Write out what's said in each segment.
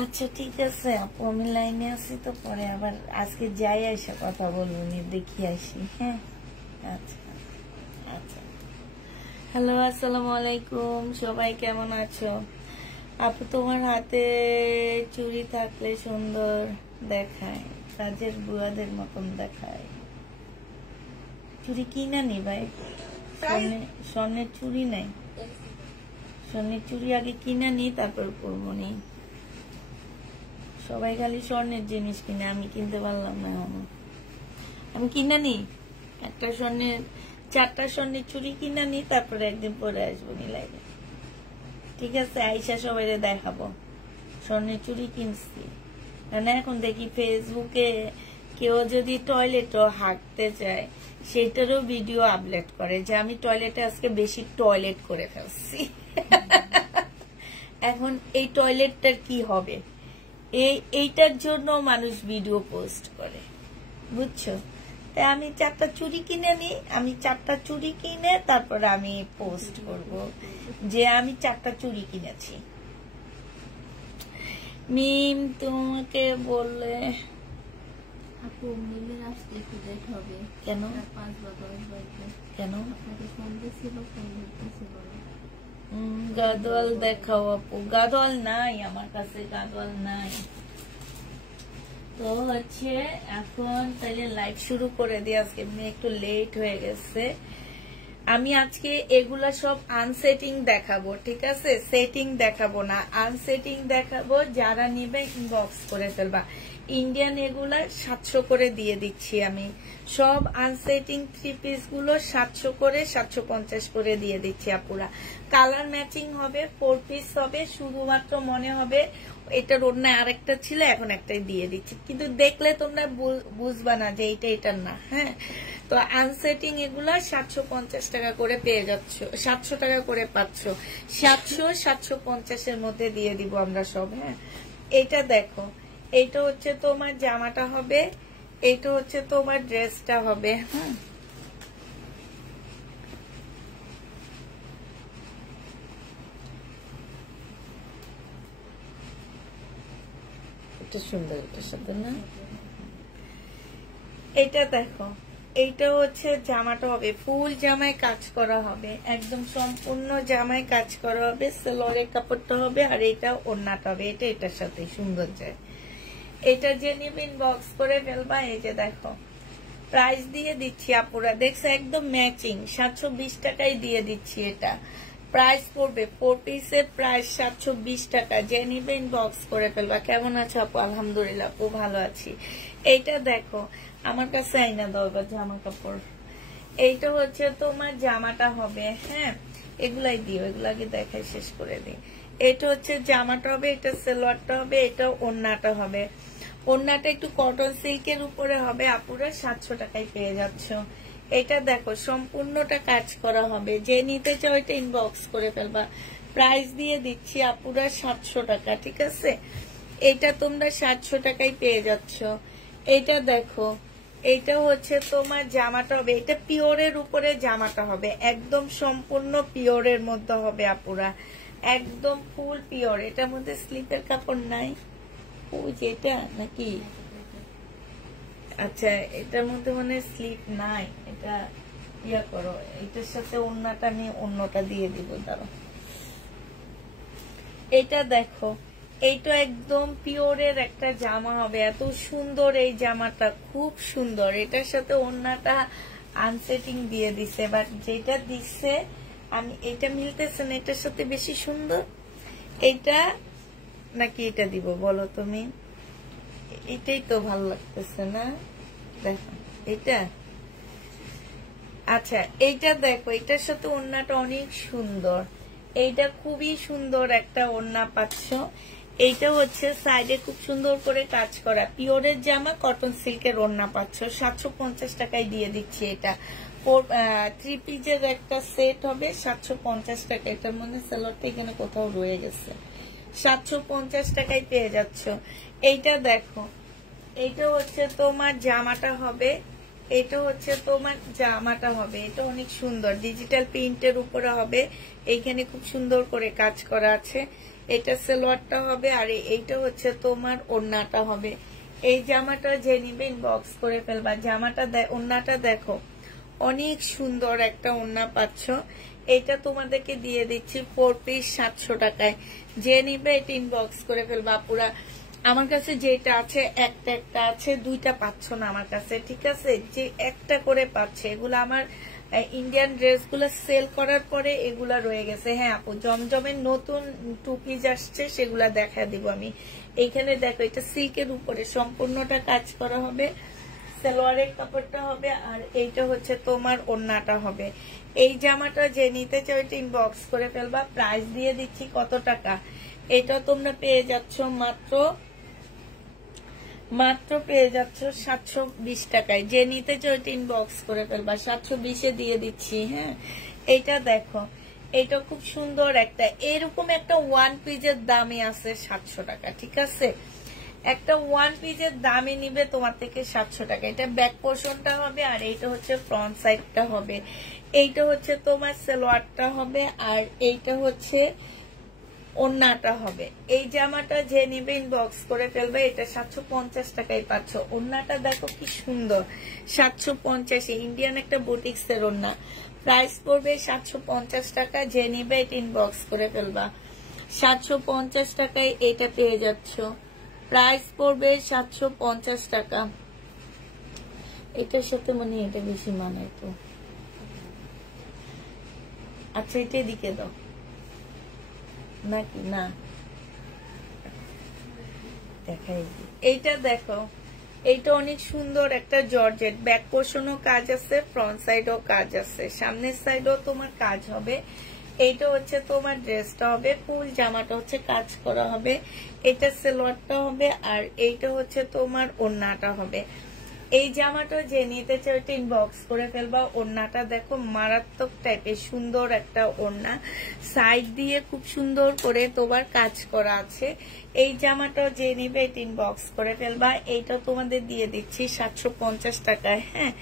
আচ্ছা ঠিক আছে আপু, আমি লাইনে আছি তো, পরে আবার আজকে যাই এসে কথা বলবো, দেখি আসি। হ্যাঁ আচ্ছা আচ্ছা। হ্যালো, আসসালামু আলাইকুম, সবাই কেমন আছো? আপু তোমার হাতে চুড়ি থাকলে সুন্দর দেখায়, কাজের বুয়াদের মতন দেখায়। চুড়ি কিনা নি ভাই? স্বর্ণের চুড়ি নাই? স্বর্ণের চুড়ি আগে কিনা নি, তারপর পরবো নি। সবাই খালি স্বর্ণের জিনিস কিনে, আমি কিনতে পারলাম না। আমি কিনা নি একটা স্বর্ণের, 4টা স্বর্ণের চুড়ি কিনা নি, তারপরে একদিন পরে আসবো লাইনে। ঠিক আছে, আইসা সবাই দেখাবো স্বর্ণের চুড়ি কিনছি। মানে এখন দেখি ফেসবুকে কেউ যদি টয়লেটও হাঁটতে চায়, সেটারও ভিডিও আপলোড করে যে আমি টয়লেটে আজকে বেশি টয়লেট করে ফেলছি। এখন এই টয়লেটটার কি হবে, এইটার জন্য মানুষ ভিডিও পোস্ট করে, বুঝছো? তাই আমি 4টা চুড়ি কিনে নি, আমি 4টা চুড়ি কিনে তারপরে আমি পোস্ট করব যে আমি 4টা চুড়ি কিনেছি। মিম তোমাকে বললে আপু মিলে আসতে একটু লেট হবে। কেন? 5 বা 10 বাজবে। কেন? আপনাকে ফোন দিয়েছিল, ফোন ধরতেছিল না। গাদোয়াল দেখাও আপু। গাদোয়াল নাই আমার কাছে, গাদোয়াল নাই। তো হচ্ছে এখন তাইলে লাইভ শুরু করে দিই। আজকে একটু লেট হয়ে গেছে। আমি আজকে এগুলা সব আনসেটিং দেখাবো, ঠিক আছে? সেটিং দেখাবো না, আনসেটিং দেখাবো। যারা নিবে ইনবক্স করে ফেলবা। ইন্ডিয়ান এগুলা 700 করে দিয়ে দিচ্ছি আমি। সব আনসেটিং 3 পিস গুলো 700 করে, 750 করে দিয়ে দিচ্ছি আপুরা। কালার ম্যাচিং হবে, 4 পিস হবে। শুধুমাত্র মনে হবে এটার অন্য আরেকটা ছিল, এখন একটাই দিয়ে দিচ্ছি, কিন্তু দেখলে তোমরা বুঝবা না যে এটার না। হ্যাঁ, তো আনসেটিং এগুলা 750 টাকা করে পেয়ে যাচ্ছ, 700 টাকা করে পাচ্ছ। 700 750 এর মধ্যে দিয়ে দিব আমরা সব। হ্যাঁ, এটা দেখো, এইটা হচ্ছে তোমার জামাটা হবে, এইটা হচ্ছে তোমার ড্রেসটা হবে। হ্যাঁ, এটা সুন্দর, এটার সাথে না? এটা দেখো, এইটা হচ্ছে জামাটা হবে, ফুল জামায় কাজ করা হবে, একদম সম্পূর্ণ জামায় কাজ করা হবে। সেলোয়ারের কাপড়টা হবে, আর এটা ওড়নাটা হবে। এটা এটার সাথে সুন্দর যায়। এটা যে নিবে ইনবক্স করে ফেলবা। এই যে দেখো, প্রাইস দিয়ে দিচ্ছি আপুরা, দেখছো একদম ম্যাচিং, 720 টাকায় দিয়ে দিচ্ছি। এটা প্রাইস পড়বে 4 পিসের প্রাইস 720 টাকা। যে নিবে ইনবক্স করে ফেলবা। কেমন আছো আপু? আলহামদুলিল্লাহ আপু, ভালো আছি। এইটা দেখো, আমার কাছে আইনা দাও এবার জামা কাপড়। এইটা হচ্ছে তোমার জামাটা হবে। হ্যাঁ, এগুলাই দিও, এগুলাকে দেখাই শেষ করে দিই। এটা হচ্ছে জামাটা হবে, এটা সেলোয়ারটা হবে, এটা ওড়নাটা হবে। ওড়নাটা একটু কটন সিল্কের উপরে হবে আপুরা, 700 টাকায় পেয়ে যাচ্ছ। এটা দেখো, সম্পূর্ণটা কাজ করা হবে। যে নিতে চাও এটা ইনবক্স করে ফেলবা। প্রাইস দিয়ে দিচ্ছি আপুরা 700 টাকা, ঠিক আছে? এটা তোমরা 700 টাকায় পেয়ে যাচ্ছ। এটা দেখো, এইটা হচ্ছে তোমার জামাটা হবে, এটা পিওরের উপরে জামাটা হবে, একদম সম্পূর্ণ পিওরের মধ্যে হবে আপুরা, একদম ফুল পিওর। এটার মধ্যে স্লিপের কাপড় নাই, ওই যেটা নাকি? আচ্ছা, এটার মধ্যে মানে স্লিপ নাই। এটা ইয়া করো, এটার সাথে ওড়নাটা নিয়ে অন্যটা দিয়ে দিব, দাঁড়ো। এটা দেখো, এইটা একদম পিওরের একটা জামা হবে, এত সুন্দর এই জামাটা, খুব সুন্দর। এটার সাথে ওড়নাটা আনসেটিং দিয়ে দিছে, বাট যেটা দিচ্ছে আমি এটা মিলতেছে না এটার সাথে বেশি সুন্দর। এইটা নাকি এটা দিব বলো তুমি? এটাই তো ভালো লাগতেছে না, দেখো এটা। আচ্ছা, এইটা দেখো, এটার সাথে ওড়নাটা অনেক সুন্দর, এইটা খুবই সুন্দর একটা ওড়না পাচ্ছ। এইটা হচ্ছে সাইডে খুব সুন্দর করে কাজ করা পিওরের জামা, কটন সিল্কের ওড়না পাচ্ছ। 750 টাকায় দিয়ে দিচ্ছি। এটা 3 পিসের একটা সেট হবে, 750 টাকা। এটার মধ্যে সেলোয়ারটা এখানে কোথাও রয়ে গেছে, 750 টাকায় পেয়ে যাচ্ছ। এইটা দেখো, এইটা হচ্ছে তোমার জামাটা হবে, এটা হচ্ছে তোমার জামাটা হবে। এটা অনেক সুন্দর ডিজিটাল প্রিন্টের উপরে হবে, এইখানে খুব সুন্দর করে কাজ করা আছে। এটা সালোয়ারটা হবে, আর এইটা হচ্ছে তোমার ওড়নাটা হবে। এই জামাটা যে নিবে ইনবক্স করে ফেলবা। জামাটা ওড়নাটা দেখো, অনেক সুন্দর একটা ওড়না পাচ্ছ। এটা তোমাদেরকে দিয়ে দিচ্ছি 4 পিস 700 টাকায়। যে নিবে এটা ইনবক্স করে ফেলবা পুরা। আমার কাছে যেটা আছে একটা আছে, দুইটা পাচ্ছ না আমার কাছে, ঠিক আছে? যে একটা করে পাচ্ছে, এগুলো আমার ইন্ডিয়ান ড্রেসগুলো সেল করার পরে এগুলা রয়ে গেছে। হ্যাঁ আপু, জমজমের নতুন 2 পিস আসছে, সেগুলা দেখা দিব আমি। এইখানে দেখো, এটা সিল্কের উপরে সম্পূর্ণটা কাজ করা হবে, সালোয়ারের কাপড়টা হবে, আর এইটা হচ্ছে তোমার ওড়নাটা হবে। এই জামাটা যে নিতে চাও এটা ইনবক্স করে ফেলবা। প্রাইস দিয়ে দিচ্ছি কত টাকা, এটা তোমরা পেয়ে যাচ্ছ মাত্র পেয়ে যাচ্ছ 720 টাকায়। যে নিতে চাও এটা ইনবক্স করে ফেলবা, 720-এ দিয়ে দিচ্ছি। হ্যাঁ, এটা দেখো, এটা খুব সুন্দর একটা, এরকম একটা 1 পিসের দামই আছে 700 টাকা, ঠিক আছে? একটা 1 পিসের দামই নিবে তোমার থেকে 700 টাকা। এটা ব্যাক পোর্শনটা হবে, আর এইটা হচ্ছে ফ্রন্ট সাইডটা হবে। এইটা হচ্ছে তোমার সালোয়ারটা হবে, আর এইটা হচ্ছে ওড়নাটা হবে। এই জামাটা যে নিবে ইনবক্স করে ফেলবে। এটা 750 টাকায় পাচ্ছ। ওড়নাটা দেখো কি সুন্দর, 750, ইন্ডিয়ান একটা বুটিক্স এর ওড়না। প্রাইস পড়বে 750 টাকা। যে নিবে এটা ইনবক্স করে ফেলবা। 750 টাকায় এটা পেয়ে যাচ্ছ। প্রাইস পড়বে 750 টাকা। এটার সাথে মনে হয় এটা বেশি মানায় তো। আচ্ছা, এটা এদিকে দাও নাকি না, দেখাই। এইটা দেখো, এইটা অনেক সুন্দর একটা জর্জেট, ব্যাক পোর্শনও কাজ আছে, ফ্রন্ট সাইডও কাজ আছে, সামনের সাইডও তোমার কাজ হবে। এইটা হচ্ছে তোমার ড্রেসটা হবে, ফুল জামাটা হচ্ছে কাজ করা হবে। এটা সালোয়ারটা হবে, আর এইটা হচ্ছে তোমার ওড়নাটা হবে। এই জামাটা যে নিতে চাও এটা ইনবক্স করে ফেলবা। ওড়নাটা দেখো, মারাত্মক টাইপের সুন্দর একটা ওড়না, সাইড দিয়ে খুব সুন্দর করে তোমার কাজ করা আছে। এই জামাটা যে নিবে এটা ইনবক্স করে ফেলবা। এইটা তোমাদের দিয়ে দিচ্ছি 750 টাকায়। হ্যাঁ,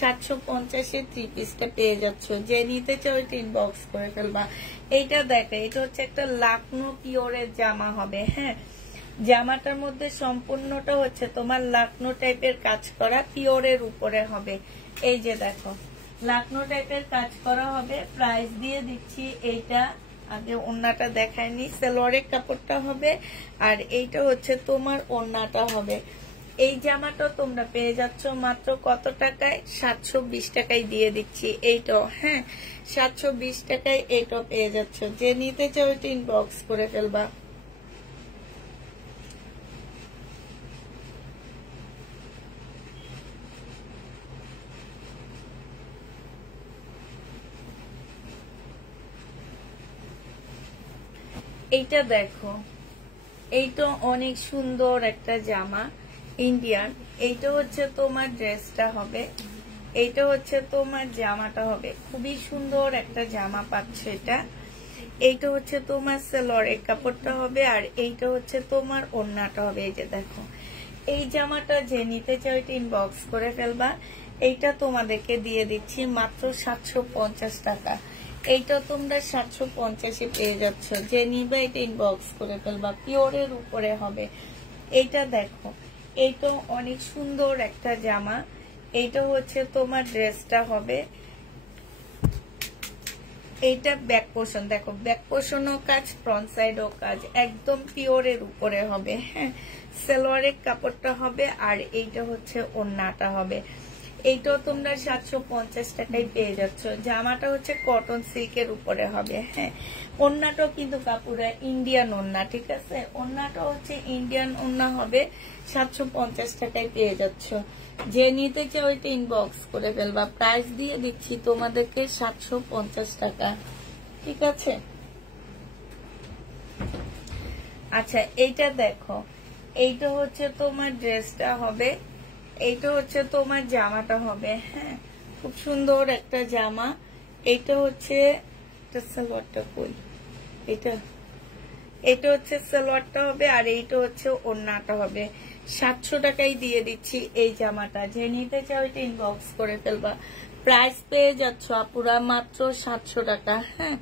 750-এ 3 পিসটা পেয়ে যাচ্ছ। যে নিতে চাও এটা ইনবক্স করে ফেলবা। এইটা দেখো, এটা হচ্ছে একটা লাকনো পিওরের জামা হবে। হ্যাঁ, জামাটার মধ্যে সম্পূর্ণটা হচ্ছে তোমার লাকনো টাইপের কাজ করা, পিওরের উপরে হবে। এই যে দেখো, লাকনো টাইপের কাজ করা হবে। প্রাইস দিয়ে দিচ্ছি, এইটা আগে ওড়নাটা দেখায়নি, সালোয়ারের কাপড়টা হবে, আর এইটা হচ্ছে তোমার ওড়নাটা হবে। এই জামাটা তোমরা পেয়ে যাচ্ছ মাত্র কত টাকায়? 720 টাকায় দিয়ে দিচ্ছি এইটাও। হ্যাঁ, 720 টাকায় এইটাও পেয়ে যাচ্ছ। যে নিতে চাও এটা ইনবক্স করে ফেলবা। এইটা দেখো, এইটা অনেক সুন্দর একটা জামা, ইন্ডিয়ান। এইটা হচ্ছে তোমার ড্রেসটা হবে, এইটা হচ্ছে তোমার জামাটা হবে। খুবই সুন্দর একটা জামা পাচ্ছ এটা। এইটা হচ্ছে তোমার সালোয়ারের কাপড়টা হবে, আর এইটা হচ্ছে তোমার ওড়নাটা হবে। এই যে দেখো, এই জামাটা যে নিতে চাও এটা ইনবক্স করে ফেলবা। এইটা তোমাদেরকে দিয়ে দিচ্ছি মাত্র 750 টাকা। এইটা তোমরা 750-এ পেয়ে যাচ্ছ। যে নিবে এটা ইনবক্স করে ফেলবা। পিওরের উপরে হবে। এইটা দেখো, এইটা অনেক সুন্দর একটা জামা। এইটা হচ্ছে তোমার ড্রেসটা হবে। এইটা ব্যাক পোর্শন দেখো, ব্যাক পোর্শনও কাজ, ফ্রন্ট সাইডও কাজ, একদম পিওরের উপরে হবে। হ্যাঁ, সালোয়ারের কাপড়টা হবে, আর এইটা হচ্ছে ওড়নাটা হবে। এইটাও তোমরা 750 টাকায় পেয়ে যাচ্ছ। জামাটা হচ্ছে কটন সিল্কের উপরে হবে। হ্যাঁ, ওড়নাটাও কিন্তু কাপড়ে ইন্ডিয়ান ওড়না, ঠিক আছে? ওড়নাটা হচ্ছে ইন্ডিয়ান ওড়না হবে। 750 টাকায় পেয়ে যাচ্ছ। যে নিতে চাও ওইটা ইনবক্স করে ফেলবা। প্রাইস দিয়ে দিচ্ছি তোমাদেরকে 750 টাকা, ঠিক আছে? আচ্ছা, এইটা দেখো, এইটা হচ্ছে তোমার ড্রেসটা হবে, এইটা হচ্ছে তোমার জামাটা হবে। হ্যাঁ, খুব সুন্দর একটা জামা। এইটা হচ্ছে সালোয়ারটা কই, এটা এটা হচ্ছে সালোয়ারটা হবে, আর এইটা হচ্ছে ওড়নাটা হবে। 700 টাকায় দিয়ে দিচ্ছি এই জামাটা। যে নিতে চাও এটা ইনবক্স করে ফেলবা। প্রাইস পেয়ে যাচ্ছ আপুরা মাত্র 700 টাকা। হ্যাঁ,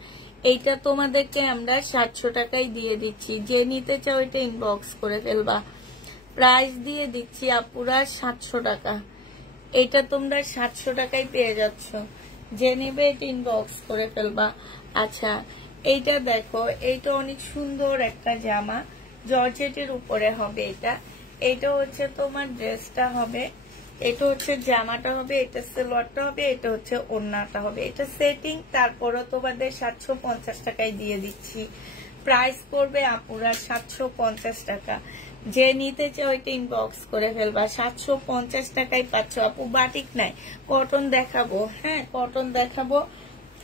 এইটা তোমাদেরকে আমরা 700 টাকায় দিয়ে দিচ্ছি। যে নিতে চাও এটা ইনবক্স করে ফেলবা। প্রাইস দিয়ে দিচ্ছি আপুরা 700 টাকা। এটা তোমরা 700 টাকায় পেয়ে যাচ্ছ। যে নেবে এটা ইনবক্স করে ফেলবা। আচ্ছা, এইটা দেখো, এইটা অনেক সুন্দর একটা জামা, জর্জেটের উপরে হবে এটা। এটা হচ্ছে তোমার ড্রেসটা হবে, এটা হচ্ছে জামাটা হবে, এটা সালোয়ারটা হবে, এটা হচ্ছে ওড়নাটা হবে। এটা সেটিং, তারপরও তোমাদের 750 টাকায় দিয়ে দিচ্ছি। প্রাইস পড়বে আপুরা 750 টাকা। যে নিতে চাও ওইটা ইনবক্স করে ফেলবা। 750 টাকায় পাচ্ছ আপু। বাটিক নাই, কটন দেখাবো। হ্যাঁ, কটন দেখাবো।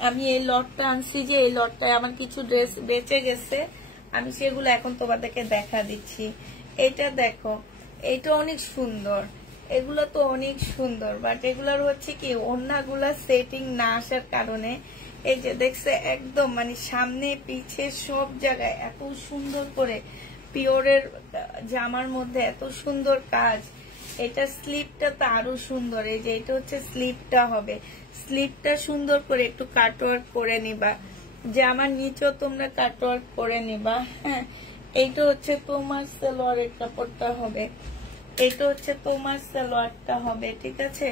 আমি এই লটটা আনছি, যে এই লটটায় আমার কিছু ড্রেস বেঁচে গেছে, আমি সেগুলো এখন তোমাদেরকে দেখা দিচ্ছি। এটা দেখো, এটা অনেক সুন্দর, এগুলো তো অনেক সুন্দর, বাট এগুলোর হচ্ছে কি ওড়নাগুলা সেটিং না আসার কারণে এই যে দেখছে একদম মানে সামনে পিছে সব জায়গায় এত সুন্দর করে পিওরের জামার মধ্যে এত সুন্দর কাজ। এটা স্লিপটা তো আরো সুন্দর। এই যে এটা হচ্ছে স্লিপটা হবে, স্লিপটা সুন্দর করে একটু কাটওয়ার্ক করে নিবা। জামার নিচেও তোমরা কাটওয়ার্ক করে নিবা। হ্যাঁ, এইটা হচ্ছে তোমার সালোয়ারের কাপড়টা হবে, এইটা হচ্ছে তোমার সালোয়ারটা হবে, ঠিক আছে।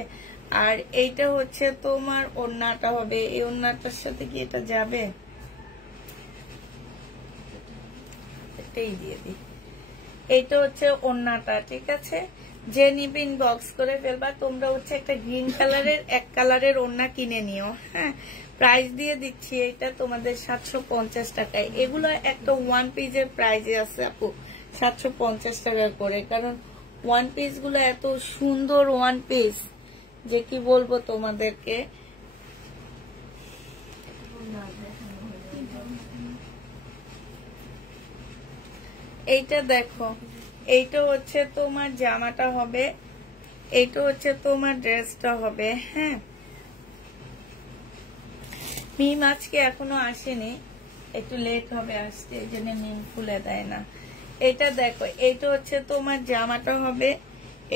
আর এইটা হচ্ছে তোমার ওড়নাটা হবে। এই ওড়নাটার সাথে কি এটা যাবে? এটাই দিয়ে দিই। এইটা হচ্ছে ওড়নাটা, ঠিক আছে। যে নিবে ইনবক্স করে ফেলবা। তোমরা হচ্ছে একটা গ্রিন কালারের এক কালারের ওড়না কিনে নিও। হ্যাঁ, প্রাইস দিয়ে দিচ্ছি এটা তোমাদের 750 টাকায়। এগুলো একটা ওয়ান পিসের প্রাইজে আছে আপু 750 টাকা করে, কারণ ওয়ান পিস গুলো এত সুন্দর ওয়ান পিস যে কি বলবো তোমাদেরকে। এইটা দেখো, এইটা হচ্ছে তোমার জামাটা হবে, এইটা হচ্ছে তোমার ড্রেসটা হবে। হ্যাঁ, মিম আজকে এখনো আসেনি, একটু লেট হবে আসতে, এই জন্য মিম খুলে দেয় না। এটা দেখো, এইটা হচ্ছে তোমার জামাটা হবে,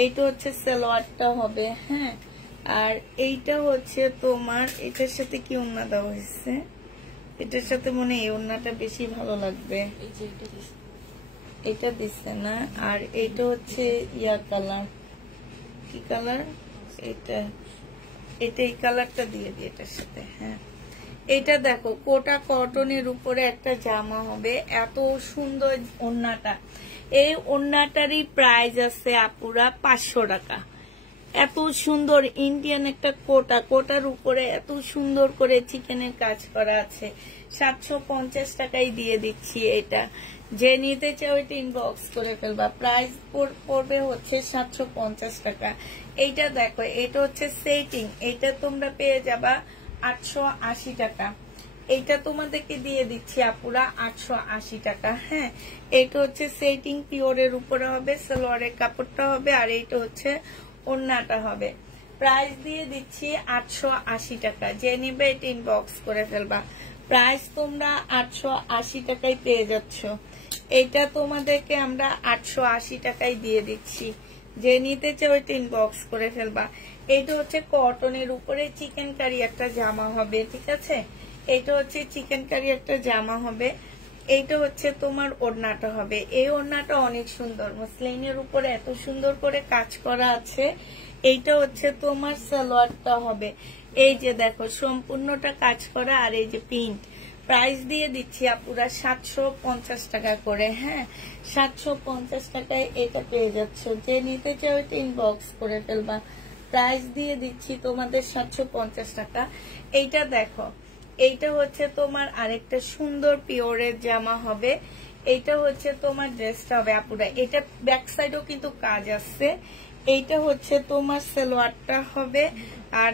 এইটা হচ্ছে সালোয়ারটা হবে। হ্যাঁ, আর এইটা হচ্ছে তোমার, এটার সাথে কি ওড়না দেওয়া হয়েছে? এটার সাথে মনে হয় এই ওড়নাটা বেশি ভালো লাগবে। এটা দিচ্ছে না। আর এইটা হচ্ছে ইয়া কালার, কি কালার এটা? এটা এই কালারটা দিয়ে দিই এটার সাথে। হ্যাঁ, এটা দেখো, কোটা কটনের উপরে একটা জামা হবে, এত সুন্দর ওড়নাটা। এই ওড়নাটারই প্রাইস আছে আপুরা 500 টাকা। এত সুন্দর ইন্ডিয়ান একটা কোটা, কোটার উপরে এত সুন্দর করে চিকেনের কাজ করা আছে। 750 টাকায় দিয়ে দিচ্ছি এটা। যে নিতে চাও এটা ইনবক্স করে ফেলবা। প্রাইস পড়বে হচ্ছে 750 টাকা। এইটা দেখো, এটা হচ্ছে সেটিং, এটা তোমরা পেয়ে যাবা 880 টাকা। এইটা তোমাদেরকে দিয়ে দিচ্ছি আপুরা 880 টাকা। হ্যাঁ, এটা হচ্ছে সেটিং পিওরের উপরে হবে, সালোয়ারের কাপড়টা হবে, আর এইটা হচ্ছে ওড়নাটা হবে। প্রাইস দিয়ে দিচ্ছি 880 টাকা। যে নিবে এটা ইনবক্স করে ফেলবা। প্রাইস তোমরা 880 টাকায় পেয়ে যাচ্ছ। এটা তোমাদেরকে আমরা 880 টাকায় দিয়ে দিচ্ছি। যে নিতে চাও এটা ইনবক্স করে ফেলবা। এটা হচ্ছে কটনের উপরে চিকেন কারি একটা জামা হবে, ঠিক আছে। এটা হচ্ছে চিকেন কারি একটা জামা হবে, এইটা হচ্ছে তোমার ওড়নাটা হবে। এই ওড়নাটা অনেক সুন্দর, মসলিনের উপরে এত সুন্দর করে কাজ করা আছে। এইটা হচ্ছে তোমার সালোয়ারটা হবে, এই যে দেখো সম্পূর্ণটা কাজ করা, আর এই যে প্রিন্ট। প্রাইস দিয়ে দিচ্ছি আপুরা 750 টাকা করে। হ্যাঁ, 750 টাকায় এটা পেয়ে যাচ্ছ। যে নিতে চাও এটা ইনবক্স করে ফেলবা। প্রাইস দিয়ে দিচ্ছি তোমাদের 750 টাকা। এইটা দেখো, এইটা হচ্ছে তোমার আরেকটা সুন্দর পিওরের জামা হবে। এইটা হচ্ছে তোমার ড্রেসটা হবে আপুরা। এটা ব্যাক সাইডেও কিন্তু কাজ আছে। এইটা হচ্ছে তোমার সালোয়ারটা হবে। আর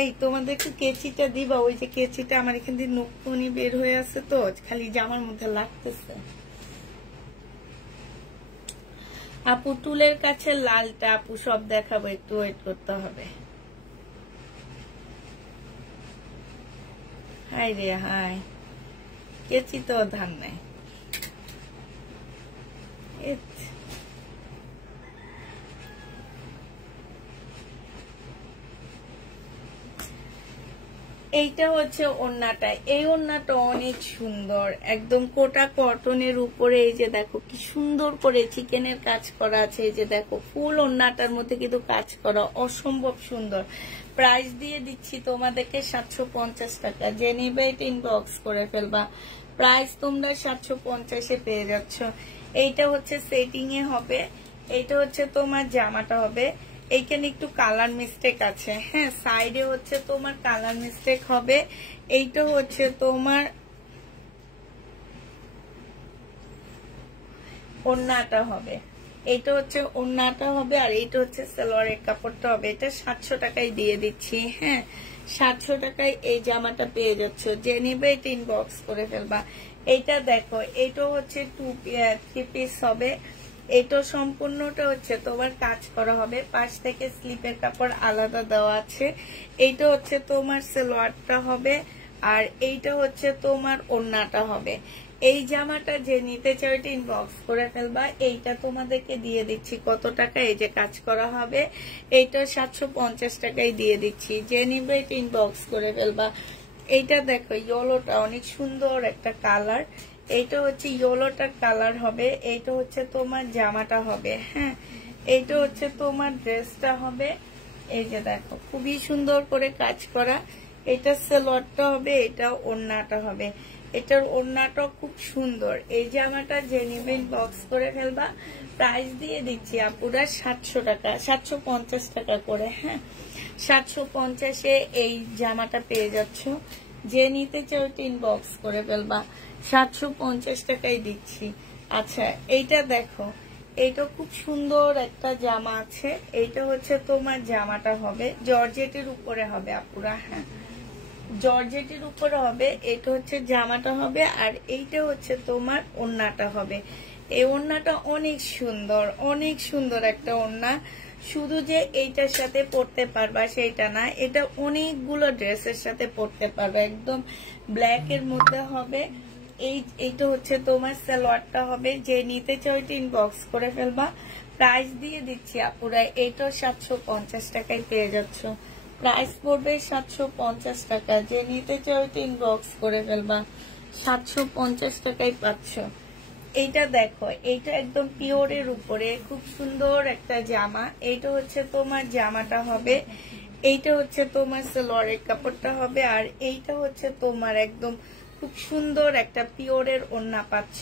এই তোমাদের একটু কেচিটা দিবা, ওই যে কেচিটা আমার এখান দিয়ে নখনি বের হয়ে আছে, তো খালি জামার মধ্যে লাগতেছে। আপু টুলের কাছে লালটা আপু সব দেখাবো, একটু ওয়েট করতে হবে। হাই রে হাই, কেচি তো ধান নাই। এইটা হচ্ছে ওড়নাটা, এই ওড়নাটা অনেক সুন্দর, একদম কোটা কটনের উপরে এই যে দেখো কি সুন্দর করে চিকেনের কাজ করা আছে। এই যে দেখো ফুল ওড়নাটার মধ্যে কিন্তু কাজ করা, অসম্ভব সুন্দর। প্রাইস দিয়ে দিচ্ছি তোমাদেরকে 750 টাকা। যে নিবে এটা ইনবক্স করে ফেলবা। প্রাইস তোমরা 750-এ পেয়ে যাচ্ছ। এইটা হচ্ছে সেটিং এ হবে, এইটা হচ্ছে তোমার জামাটা হবে। এইখানে একটু কালার মিস্টেক আছে, হ্যাঁ, সাইডে হচ্ছে তোমার কালার মিস্টেক হবে। এইটা হচ্ছে তোমার ওড়নাটা হবে, এইটা হচ্ছে ওড়নাটা হবে, আর এইটা হচ্ছে সালোয়ারের কাপড়টা হবে। এটা 700 টাকায় দিয়ে দিচ্ছি, হ্যাঁ, 700 টাকায় এই জামাটা পেয়ে যাচ্ছ। যে নিবে এটা ইনবক্স করে ফেলবা। এইটা দেখো, এইটা হচ্ছে 3 পিস হবে। এইটা সম্পূর্ণটা হচ্ছে তোমার কাজ করা হবে, পাশ থেকে স্লিপের কাপড় আলাদা দেওয়া আছে। এইটা হচ্ছে তোমার সালোয়ারটা হবে, আর এইটা হচ্ছে তোমার ওড়নাটা হবে। এই জামাটা যে নিতে চাও এটা ইনবক্স করে ফেলবা। এইটা তোমাদেরকে দিয়ে দিচ্ছি কত টাকা, এই যে কাজ করা হবে, এইটা 750 টাকায় দিয়ে দিচ্ছি। যে নিবে এটা ইনবক্স করে ফেলবা। এইটা দেখো ইয়েলোটা অনেক সুন্দর একটা কালার, এইটা হচ্ছে ইয়েলোটার কালার হবে। এইটা হচ্ছে তোমার জামাটা হবে, হ্যাঁ, এইটা হচ্ছে তোমার ড্রেসটা হবে। এই যে দেখো খুবই সুন্দর করে কাজ করা। এটা সালোয়ারটা হবে, এটা ওড়নাটা হবে। এটার ওড়নাটা খুব সুন্দর। এই জামাটা যে নিবে ইনবক্স করে ফেলবা। প্রাইস দিয়ে দিচ্ছি আপুরা 700 টাকা, 750 টাকা করে, হ্যাঁ, 750-এ এই জামাটা পেয়ে যাচ্ছ। যে নিতে চাও ইনবক্স করে ফেলবা। 750 টাকায় দিচ্ছি। আচ্ছা, এইটা দেখো, এইটা খুব সুন্দর একটা জামা আছে। এইটা হচ্ছে তোমার জামাটা হবে, জর্জেটের উপরে হবে আপুরা, হ্যাঁ, জর্জেটের উপরে হবে। এটা হচ্ছে জামাটা হবে, আর এইটা হচ্ছে তোমার ওড়নাটা হবে। এই ওড়নাটা অনেক সুন্দর, অনেক সুন্দর একটা ওড়না। শুধু যে এইটার সাথে পরতে পারবা সেইটা না, এটা অনেকগুলো ড্রেসের সাথে পরতে পারবা। একদম ব্ল্যাক এর মধ্যে হবে। এইটা হচ্ছে তোমার সালোয়ারটা হবে। যে নিতে চাও এটা ইনবক্স করে ফেলবা। প্রাইস দিয়ে দিচ্ছি আপুরা, এইটা 750 টাকায় পেয়ে যাচ্ছ। প্রাইস পড়বে 750 টাকা। যে নিতে চাও এটা ইনবক্স করে ফেলবা। 750 টাকায় পাচ্ছ। এইটা দেখো, এইটা একদম পিওরের উপরে খুব সুন্দর একটা জামা। এইটা হচ্ছে তোমার জামাটা হবে, এইটা হচ্ছে তোমার সালোয়ারের কাপড়টা হবে, আর এইটা হচ্ছে তোমার একদম খুব সুন্দর একটা পিওরের ওড়না পাচ্ছ।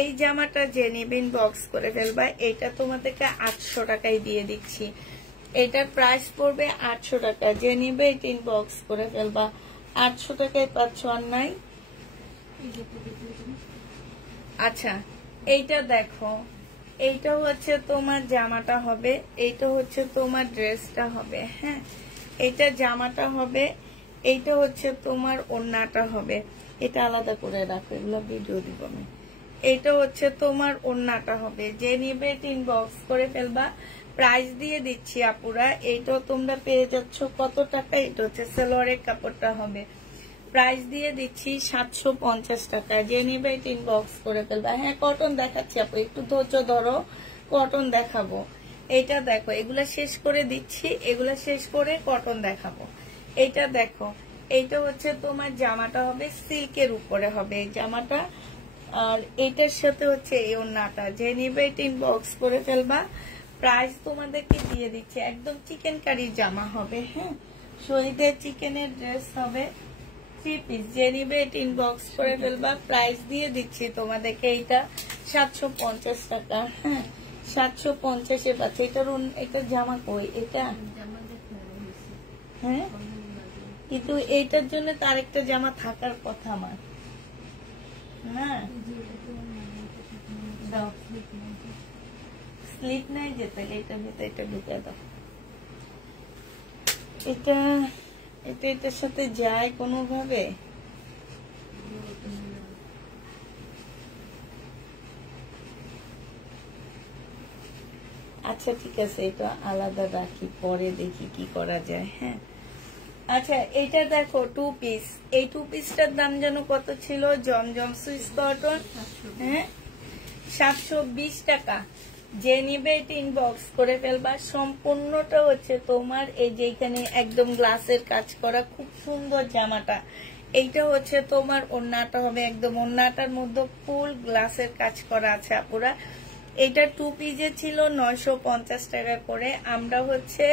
এই জামাটা যে নিবে ইনবক্স করে ফেলবা। এইটা তোমাদেরকে 800 টাকায় দিয়ে দিচ্ছি। এটার প্রাইস পড়বে 800 টাকা। যে নিবে এটা ইনবক্স করে ফেলবা। 800 টাকায় পাচ্ছ, আর নাই। আচ্ছা, এইটা দেখো, এইটা হচ্ছে তোমার জামাটা হবে, এইটা হচ্ছে তোমার ড্রেসটা হবে, হ্যাঁ, এইটা জামাটা হবে, এইটা হচ্ছে তোমার ওড়নাটা হবে। এটা আলাদা করে রাখো, এগুলো ভিডিও দিব আমি। এইটা হচ্ছে তোমার ওড়নাটা হবে। যে নিবে এটা ইনবক্স করে ফেলবা। প্রাইস দিয়ে দিচ্ছি আপুরা, এইটাও তোমরা পেয়ে যাচ্ছ কত টাকা। এটা হচ্ছে সালোয়ারের কাপড়টা হবে। প্রাইস দিয়ে দিচ্ছি 750 টাকা। যে নিবে এটা ইনবক্স করে ফেলবা। হ্যাঁ, কটন দেখাচ্ছি আপু, একটু ধৈর্য ধরো, কটন দেখাবো। এটা দেখো, এগুলা শেষ করে দিচ্ছি, এগুলা শেষ করে কটন দেখাবো। এটা দেখো, এইটা হচ্ছে তোমার জামাটা হবে, সিল্কের উপরে হবে এই জামাটা, আর এটার সাথে হচ্ছে এই ওড়নাটা। যে নিবে এটা ইনবক্স করে ফেলবা। প্রাইস তোমাদেরকে দিয়ে দিচ্ছি, একদম চিকেন কারি জামা হবে, হ্যাঁ, শহীদের চিকেনের ড্রেস হবে, 3 পিস। যে নিবে এটা ইনবক্স করে ফেলবা। প্রাইস দিয়ে দিচ্ছি তোমাদেরকে এইটা 750 টাকা, হ্যাঁ, 750-এ পাচ্ছে। এটার জামা কই, এটা, হ্যাঁ, কিন্তু এইটার জন্য তার একটা জামা থাকার কথা আমার, না, স্লিপ নাই যেতে, এটার ভিতরে এটা ঢুকে দাও। এটা এটা এটার সাথে যায় কোনোভাবে। আচ্ছা ঠিক আছে, এটা আলাদা রাখি, পরে দেখি কি করা যায়, হ্যাঁ। আচ্ছা, এটা দেখো 2 পিস। এই 2 পিসটার দাম যেন কত ছিল, জমজম সুইস কটন, হ্যাঁ, 720 টাকা। যে নিবে এটা ইনবক্স করে ফেলবা। সম্পূর্ণটা হচ্ছে তোমার এই যে এখানে একদম গ্লাসের কাজ করা খুব সুন্দর জামাটা। এইটা হচ্ছে তোমার ওড়নাটা হবে একদম, ওড়নাটার মধ্যে ফুল গ্লাসের কাজ করা আছে আপুরা। এটা 2 পিসে ছিল 950 টাকা করে, আমরা হচ্ছে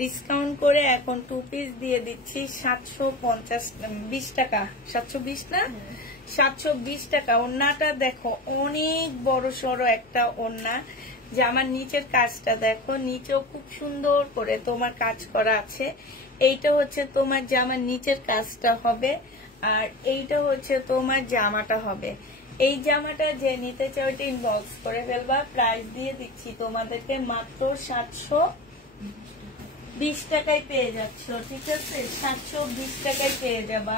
ডিসকাউন্ট করে এখন 2 পিস দিয়ে দিচ্ছি 720 টাকা। 720 না, 720 টাকা। ওড়নাটা দেখো অনেক বড় সড়ো একটা ওড়না। জামার নিচের কাজটা দেখো, নিচেও খুব সুন্দর করে তোমার কাজ করা আছে। এইটা হচ্ছে তোমার জামার নিচের কাজটা হবে, আর এইটা হচ্ছে তোমার জামাটা হবে। এই জামাটা যে নিতে চাও এটা ইনবক্স করে ফেলবা। প্রাইস দিয়ে দিচ্ছি তোমাদেরকে মাত্র 720 টাকায় পেয়ে যাচ্ছ, ঠিক আছে? 720 টাকায় পেয়ে যাবা।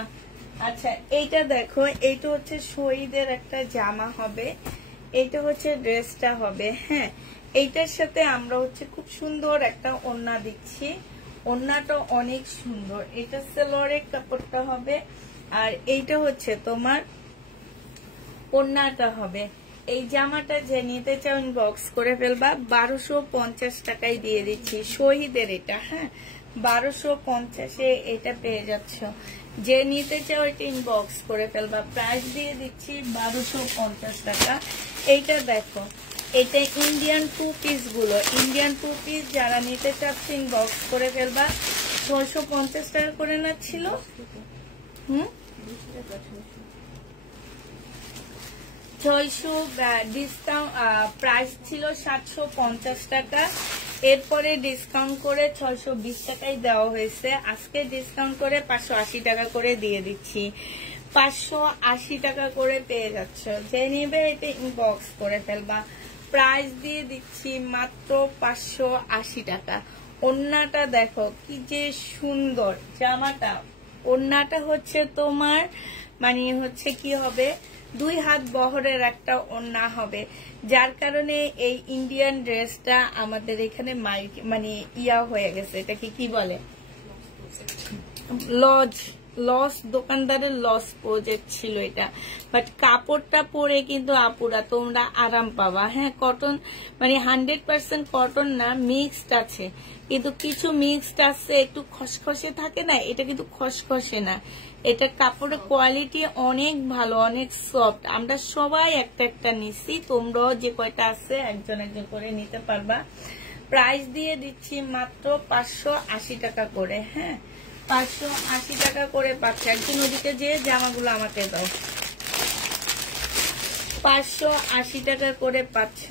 আচ্ছা এইটা দেখো, এইটা হচ্ছে শহীদের একটা জামা হবে, এইটা হচ্ছে ড্রেসটা হবে। হ্যাঁ, এইটার সাথে আমরা হচ্ছে খুব সুন্দর একটা ওড়না দিচ্ছি। ওড়নাটা অনেক সুন্দর। এটা সেলোয়ারের কাপড়টা হবে, আর এইটা হচ্ছে তোমার ওড়নাটা হবে। এই জামাটা যে নিতে চাও ইনবক্স করে ফেলবা। 1250 টাকায় দিয়ে দিচ্ছি শহীদের এটা। হ্যাঁ, 1250-এ এটা পেয়ে যাচ্ছ। যে নিতে চাও এটা ইনবক্স করে ফেলবা। প্রাইস দিয়ে দিচ্ছি 1250 টাকা। এইটা দেখো, এটা ইন্ডিয়ান 2 পিস গুলো, ইন্ডিয়ান 2 পিস যারা নিতে চাচ্ছে ইনবক্স করে ফেলবা। 650 টাকা করে না ছিল? 600 ডিসকাউন্ট, প্রাইস ছিল 750 টাকা। এরপরে ডিসকাউন্ট করে 620 টাকায় দেওয়া হয়েছে। আজকে ডিসকাউন্ট করে 580 টাকা করে দিয়ে দিচ্ছি। 580 টাকা করে পেয়ে যাচ্ছ। যে নিবে এটা ইনবক্স করে ফেলবা। প্রাইস দিয়ে দিচ্ছি মাত্র 580 টাকা। ওড়নাটা দেখো কি যে সুন্দর জামাটা। ওড়নাটা হচ্ছে তোমার মানে হচ্ছে কি হবে, 2 হাত বহরের একটা ওড়না হবে, যার কারণে এই ইন্ডিয়ান ড্রেসটা আমাদের এখানে মানে ইয়া হয়ে গেছে। এটাকে কি বলে, লস, দোকানদারের লস প্রজেক্ট ছিল এটা। বাট কাপড়টা পরে কিন্তু আপুরা তোমরা আরাম পাবা। হ্যাঁ, কটন মানে 100% কটন না, মিক্সড আছে, কিন্তু কিছু মিক্সড আছে একটু খসখসে থাকে না, এটা কিন্তু খসখসে না। এটা কাপড়ের কোয়ালিটি অনেক ভালো, অনেক সফট। আমরা সবাই একটা একটা নিচ্ছি, তোমরাও যে কয়টা আছে একজন একজন করে নিতে পারবা। প্রাইস দিয়ে দিচ্ছি মাত্র 580 টাকা করে। হ্যাঁ, 580 টাকা করে পাচ্ছ। একজন ওদিকে যে জামাগুলো আমাকে দাও। 580 টাকা করে পাচ্ছ।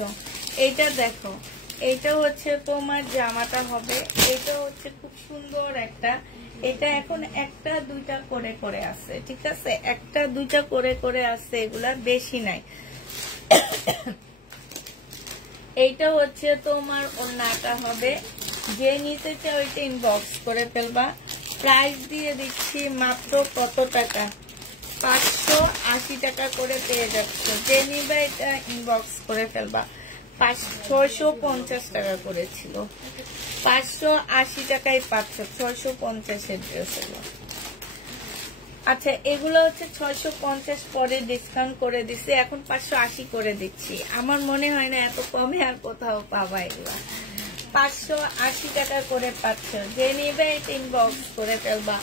এইটা দেখো, এইটা হচ্ছে তোমার জামাটা হবে। এটা হচ্ছে খুব সুন্দর একটা, এটা এখন 1টা 2টা করে করে আছে, ঠিক আছে? 1টা 2টা করে করে আছে, এগুলা বেশি নাই। এইটা হচ্ছে তোমার ওড়নাটা হবে। যে নিতে চাও ওইটা ইনবক্স করে ফেলবা। প্রাইস দিয়ে দিচ্ছি মাত্র কত টাকা, 580 টাকা করে পেয়ে যাচ্ছ। যে নিবে এটা ইনবক্স করে ফেলবা। 650 টাকা করেছিল, 580 টাকায় পাচ্ছ। 650-এর ড্রেস হলো। আচ্ছা, এগুলো হচ্ছে 650 পরে ডিসকাউন্ট করে দিচ্ছি, এখন 580 করে দিচ্ছি। আমার মনে হয় না এত কমে আর কোথাও পাবা এগুলা। 580 টাকা করে পাচ্ছ। যে নিবে এটা ইনবক্স করে ফেলবা।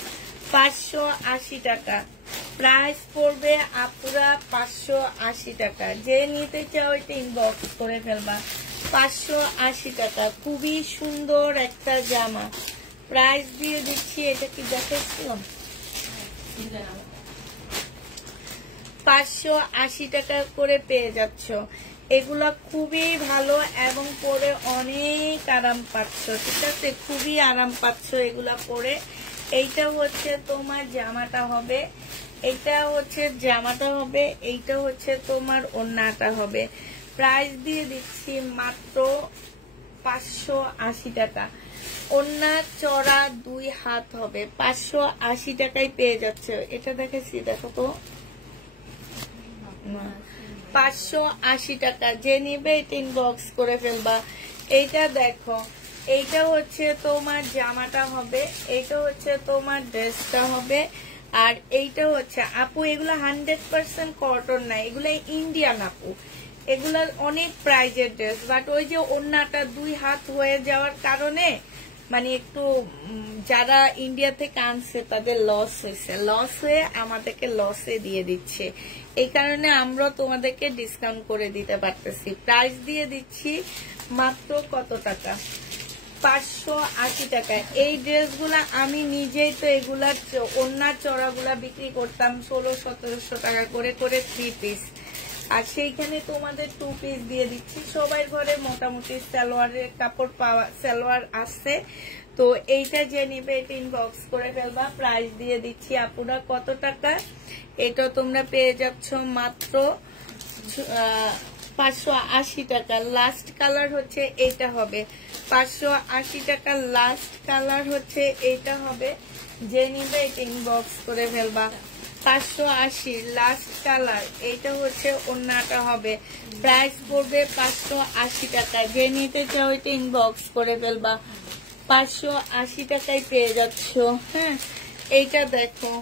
580 টাকা প্রাইস পড়বে আপুরা, 580 টাকা। যে নিতে চাও এটা ইনবক্স করে ফেলবা। 580 টাকা, খুবই সুন্দর একটা জামা। প্রাইস দিয়ে দিচ্ছি, এটা কি দেখেছিলাম, 580 টাকা করে পেয়ে যাচ্ছ। এগুলা খুবই ভালো এবং পরে অনেক আরাম পাচ্ছ, ঠিক আছে? খুবই আরাম পাচ্ছ এগুলা পরে। এইটা হচ্ছে তোমার জামাটা হবে, এইটা হচ্ছে জামাটা হবে, এইটা হচ্ছে তোমার ওড়নাটা হবে। প্রাইস দিয়ে দিচ্ছি মাত্র 580 টাকা। ওড়না চড়া 2 হাত হবে, 580 টাকায় পেয়ে যাচ্ছে। এটা দেখেছি, দেখো তো, 580 টাকা। যে নিবে এটা ইনবক্স করে ফেলবা। এইটা দেখো, এইটা হচ্ছে তোমার জামাটা হবে, এইটা হচ্ছে তোমার ড্রেসটা হবে, আর এইটা হচ্ছে আপু এগুলা 100% কটন না, এগুলা ইন্ডিয়ান আপু, এগুলার অনেক প্রাইজের ড্রেস, বাট ওই যে ওড়নাটা 2 হাত হয়ে যাওয়ার কারণে মানে একটু যারা ইন্ডিয়া থেকে আনছে তাদের লস হয়েছে, লস হয়ে আমাদেরকে লসে দিয়ে দিচ্ছে। এই কারণে আমরা তোমাদেরকে ডিসকাউন্ট করে দিতে পারতেছি। প্রাইস দিয়ে দিচ্ছি মাত্র কত টাকা, 580 টাকা। এই ড্রেসগুলা আমি নিজেই তো এগুলার ওড়নার চড়াগুলা বিক্রি করতাম 1600-1700 টাকা করে করে 3 পিস, আর সেইখানে তোমাদের 2 পিস দিয়ে দিচ্ছি। সবাই ঘরে মোটামুটি সালোয়ারের কাপড় পাওয়া, সালোয়ার আসছে, তো এইটা যে নিবে এটা ইনবক্স করে ফেলবা। প্রাইস দিয়ে দিচ্ছি আপুরা কত টাকা, এটা তোমরা পেয়ে যাচ্ছ মাত্র 580 টাকা। লাস্ট কালার হচ্ছে এইটা হবে 580 টাকা, লাস্ট কালার হচ্ছে এইটা হবে। যে নিবে এটা ইনবক্স করে ফেলবা। 580 লাস্ট কালার, এইটা হচ্ছে ওড়নাটা হবে। প্রাইস পড়বে 580 টাকা। যে নিতে চাও এটা ইনবক্স করে ফেলবা। 580 টাকায় পেয়ে যাচ্ছ। হ্যাঁ, এইটা দেখো,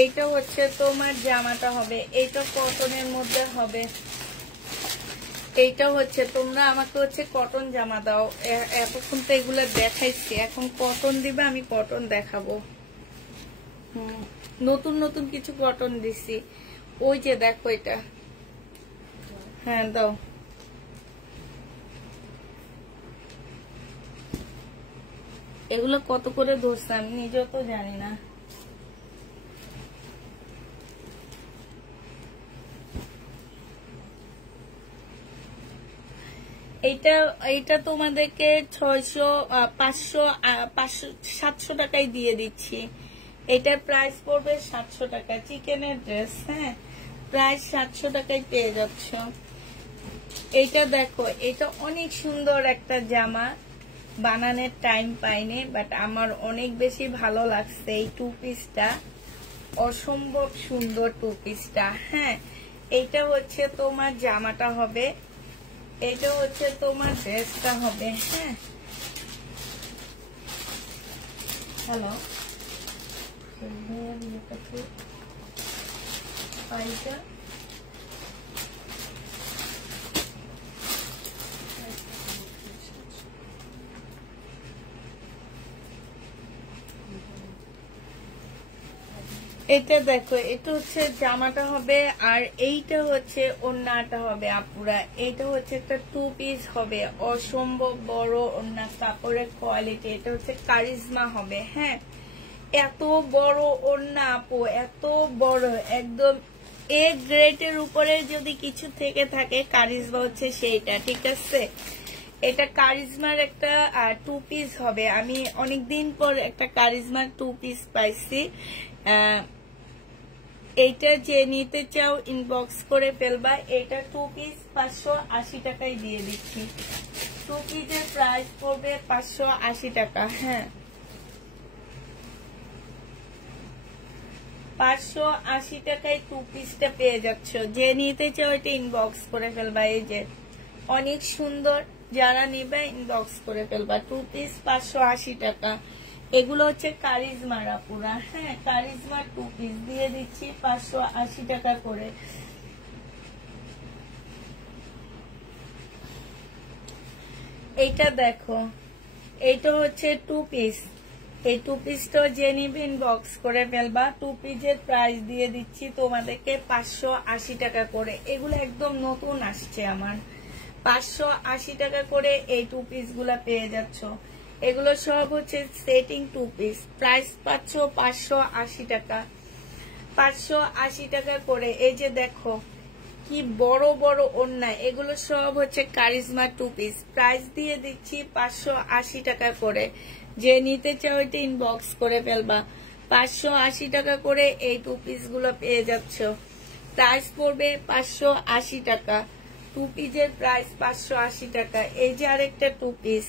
এইটা হচ্ছে তোমার জামাটা হবে, এইটা কটনের মধ্যে হবে। এইটা হচ্ছে তোমরা আমাকে হচ্ছে কটন জামা দাও, এতক্ষণ তো এগুলো দেখাইছি, এখন কটন দিবে, আমি কটন দেখাবো। নতুন নতুন কিছু কটন দিছি, ওই যে দেখো এটা। হ্যাঁ দাও, এগুলো কত করে ধরছে আমি নিজেও তো জানি না। এইটা তোমাদেরকে 600, 500, 700 টাকায় দিয়ে দিচ্ছি। এটার প্রাইস পড়বে 700 টাকা। চিকেনের ড্রেস, হ্যাঁ, প্রাইস 700 টাকায় পেয়ে যাচ্ছ। এইটা দেখো, এটা অনেক সুন্দর একটা জামা, বানানোর টাইম পাইনি, বাট আমার অনেক বেশি ভালো লাগছে এই 2 পিসটা, অসম্ভব সুন্দর 2 পিসটা। হ্যাঁ, এইটা হচ্ছে তোমার জামাটা হবে, এটা হচ্ছে তোমার ড্রেসটা হবে। হ্যাঁ, হ্যালো, পাইটা এটা দেখো, এটা হচ্ছে জামাটা হবে, আর এইটা হচ্ছে ওড়নাটা হবে আপুরা। এইটা হচ্ছে একটা 2 পিস হবে, অসম্ভব বড় ওড়না, কাপড়ের কোয়ালিটি। এটা হচ্ছে কারিজমা হবে। হ্যাঁ, এত বড় ওড়না আপু, এত বড়, একদম এ গ্রেডের উপরে যদি কিছু থেকে থাকে কারিজমা হচ্ছে সেইটা, ঠিক আছে। এটা কারিজমার একটা 2 পিস হবে। আমি অনেকদিন পর একটা কারিজমার 2 পিস পাইছি। এইটা যে নিতে চাও ইনবক্স করে ফেলবা। এটা 2 পিস 580 টাকায় দিয়ে দিচ্ছি। 2 পিসের প্রাইস পড়বে 580 টাকা। হ্যাঁ, 580 টাকায় 2 পিসটা পেয়ে যাচ্ছ। যে নিতে চাও এটা ইনবক্স করে ফেলবা। এই যে অনেক সুন্দর, যারা নিবে ইনবক্স করে ফেলবা। 2 পিস 580 টাকা। এগুলো হচ্ছে কারিজমার আপুরা। হ্যাঁ, কারিজমার 2 পিস দিয়ে দিচ্ছি 580 টাকা করে। এইটা দেখো, এইটা হচ্ছে 2 পিস। এই 2 পিসটা যে নিবে ইনবক্স করে ফেলবা। 2 পিসের প্রাইস দিয়ে দিচ্ছি তোমাদেরকে 580 টাকা করে। এগুলো একদম নতুন আসছে আমার। 580 টাকা করে এই 2 পিস গুলা পেয়ে যাচ্ছ। এগুলো সব হচ্ছে সেটিং 2 পিস। প্রাইস পাচ্ছ 580 টাকা। 580 টাকা করে। এই যে দেখো কি বড় বড় ওড়না, এগুলো সব হচ্ছে কারিজমা 2 পিস। প্রাইস দিয়ে দিচ্ছি 580 টাকা করে। যে নিতে চাও এটা ইনবক্স করে ফেলবা। 580 টাকা করে এই 2 পিস গুলো পেয়ে যাচ্ছ। প্রাইস পড়বে 580 টাকা। 2 পিসের প্রাইস 580 টাকা। এই যে আরেকটা 2 পিস,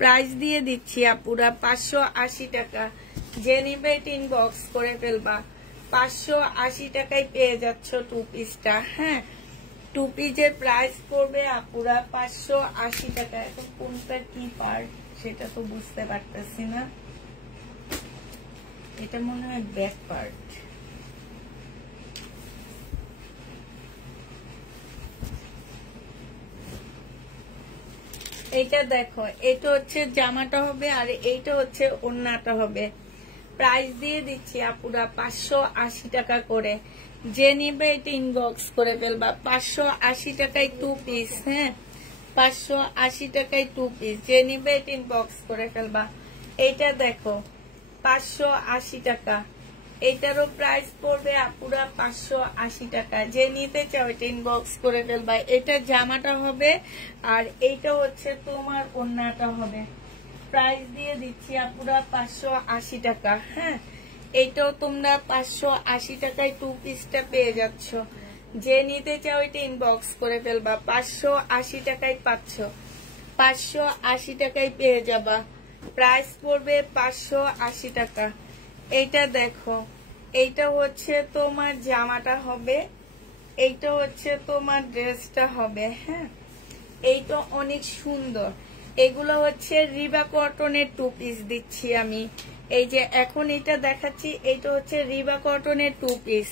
প্রাইস দিয়ে দিচ্ছি আপুরা 580 টাকা। যে নিবে এটা ইনবক্স করে ফেলবা। 580 টাকায় পেয়ে যাচ্ছ 2 পিসটা। হ্যাঁ, 2 পিসের প্রাইস পড়বে আপুরা 580 টাকা। এখন কোনটা কি পার্ট সেটা তো বুঝতে পারতেছি না। এটা মনে হয় ব্যাক পার্ট। এটা দেখো, এটা হচ্ছে জামাটা হবে আর এইটা হচ্ছে ওড়নাটা হবে। প্রাইস দিয়ে দিচ্ছি আপুরা 580 টাকা করে। যে নিবে এটা ইনবক্স করে ফেলবা। 580 টাকায় 2 পিস। হ্যাঁ, 580 টাকায় 2 পিস। যে নিবে এটা ইনবক্স করে ফেলবা। এইটা দেখো 580 টাকা। এটারও প্রাইস পড়বে আপুরা 580 টাকা। যে নিতে চাও এটা ইনবক্স করে ফেলবা। এটা জামাটা হবে আর এইটা হচ্ছে তোমার ওড়নাটা হবে। প্রাইস দিয়ে দিচ্ছি আপুরা 580 টাকা। হ্যাঁ, এটাও তোমরা 580 টাকায় 2 পিসটা পেয়ে যাচ্ছ। যে নিতে চাও এটা ইনবক্স করে ফেলবা। 580 টাকায় পাচ্ছ, 580 টাকায় পেয়ে যাবা। প্রাইস পড়বে 580 টাকা। এইটা দেখো, এইটা হচ্ছে তোমার জামাটা হবে, এইটা হচ্ছে তোমার ড্রেসটা হবে। হ্যাঁ, এইটা অনেক সুন্দর। এগুলো হচ্ছে রিবা কটনের 2 পিস দিচ্ছি আমি। এই যে এখন এটা দেখাচ্ছি, এইটা হচ্ছে রিবা কটনের 2 পিস।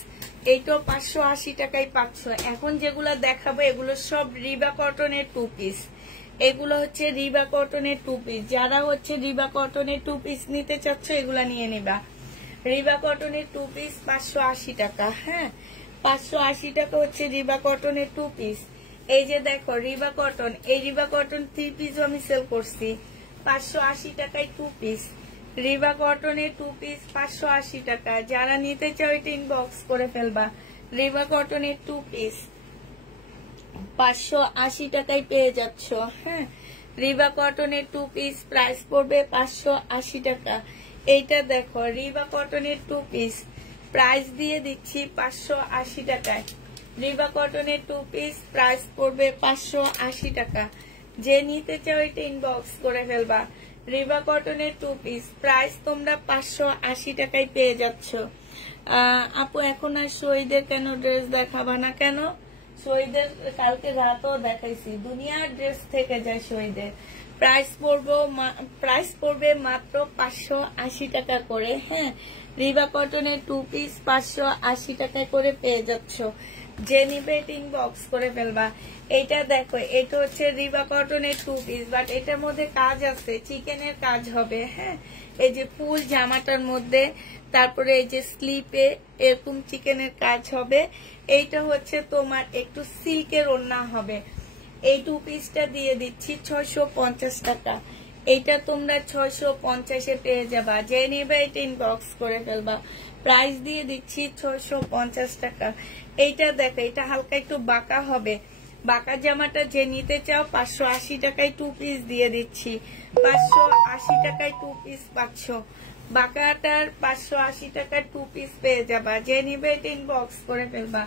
এইটাও 580 টাকায় পাচ্ছ। এখন যেগুলো দেখাবো এগুলো সব রিবা কটনের 2 পিস। এগুলো হচ্ছে রিবা কটনের 2 পিস। যারা হচ্ছে রিবা কটনের 2 পিস নিতে চাচ্ছ এগুলা নিয়ে নিবা। রিবা কটনের 2 পিস 580 টাকা। হ্যাঁ, 580 টাকা হচ্ছে রিবা কটনের 2 পিস। এই যে দেখো রিবা কটন, এই রিবা কটন 3 পিস আমি সেল করছি 580 টাকায় 2 পিস। রিবা কটনের 2 পিস 580 টাকা। যারা নিতে চাও এটা ইনবক্স করে ফেলবা। রিবা কটনের 2 পিস 580 টাকায় পেয়ে যাচ্ছ। হ্যাঁ, রিবা কটনের 2 পিস প্রাইস পড়বে 580 টাকা। এইটা দেখো রিবা কটনের 2 পিস প্রাইস দিয়ে দিচ্ছি 580 টাকায়। রিবা কটনের 2 পিস প্রাইস পড়বে 580 টাকা। যে নিতে চাও এটা ইনবক্স করে ফেলবা। রিবা কটনের 2 পিস প্রাইস তোমরা 580 টাকায় পেয়ে যাচ্ছ। আপু এখন আর শহীদের কেন ড্রেস দেখাবা না কেন? শহীদের কালকে রাতও দেখাইছি, দুনিয়ার ড্রেস থেকে যায় শহীদের। প্রাইস পড়বে মাত্র 580 টাকা করে। হ্যাঁ, রিবা কটনের 2 পিস 580 টাকা করে পেয়ে যাচ্ছ। যে নিবে এটা ইনবক্স করে ফেলবা। এটা দেখো, এটা হচ্ছে রিবা কটনের 2 পিস, বাট এটার মধ্যে কাজ আছে, চিকেনের কাজ হবে। হ্যাঁ, এই যে ফুল জামাটার মধ্যে, তারপরে এই যে স্লিপে এরকম চিকেনের কাজ হবে। এইটা হচ্ছে তোমার একটু সিল্কের ওড়না হবে। এই 2 পিসটা দিয়ে দিচ্ছি 650 টাকা। এইটা তোমরা 650-এ পেয়ে যাবা। যে নিবে এটা ইনবক্স করে ফেলবা। প্রাইস দিয়ে দিচ্ছি 650 টাকা। এইটা দেখো, এটা হালকা একটু বাঁকা হবে। বাঁকা জামাটা যে নিতে চাও 580 টাকায় 2 পিস দিয়ে দিচ্ছি। 580 টাকায় 2 পিস পাচ্ছ। বাঁকাটার 580 টাকার 2 পিস পেয়ে যাবা। যে নিবে এটা ইনবক্স করে ফেলবা।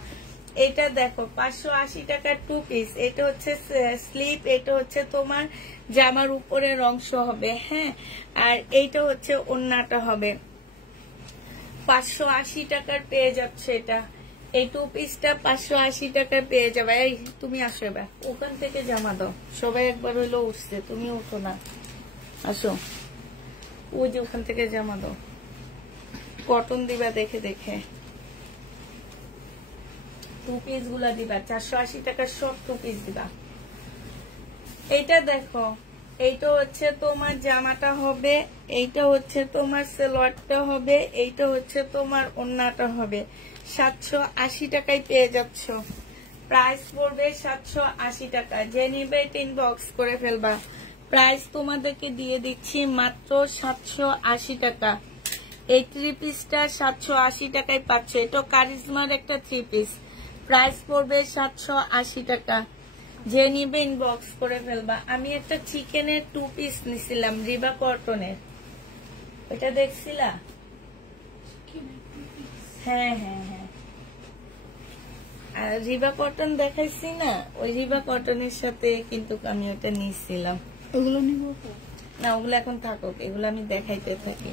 এটা দেখো 580 টাকার 2 পিস। এটা হচ্ছে স্লিপ, এটা হচ্ছে তোমার জামার উপরের অংশ হবে। হ্যাঁ, আর এইটা হচ্ছে ওড়নাটা হবে। 580 টাকার পেয়ে যাচ্ছে এটা। এই 2 পিসটা 580 টাকার পেয়ে যাবে। এই তুমি আসো এবার, ওখান থেকে জামা দাও। সবাই একবার হইলো উঠছে, তুমি উঠো না, আসো। ওই যে ওখান থেকে জামা দাও, কটন দিবা দেখে দেখে। 2 পিস গুলা দিবা, 480 টাকার সব 2 পিস দিবা। এইটা দেখো, এইটা হচ্ছে তোমার জামাটা হবে, এইটা হচ্ছে তোমার সালোয়ারটা হবে, এইটা হচ্ছে তোমার ওড়নাটা হবে। 780 টাকায় পেয়ে যাচ্ছ। প্রাইস পড়বে 780 টাকা। যে নিবে এটা ইনবক্স করে ফেলবা। প্রাইস তোমাদেরকে দিয়ে দিচ্ছি মাত্র 780 টাকা। এই 3 পিসটা 780 টাকায় পাচ্ছ। এটা কারিজমার একটা 3 পিস। প্রাইস পড়বে 780 টাকা। যে নিবে ইনবক্স করে ফেলবা। আমি একটা চিকেনের 2 পিস নিছিলাম রিবা কটনের, ওইটা দেখছিলা? হ্যাঁ হ্যাঁ হ্যাঁ, আর রিবা কটন দেখাইছি না, ওই রিবা কটনের সাথে কিন্তু আমি ওটা নিছিলাম। ওগুলো নিব না, ওগুলো এখন থাকুক, এগুলো আমি দেখাইতে থাকি।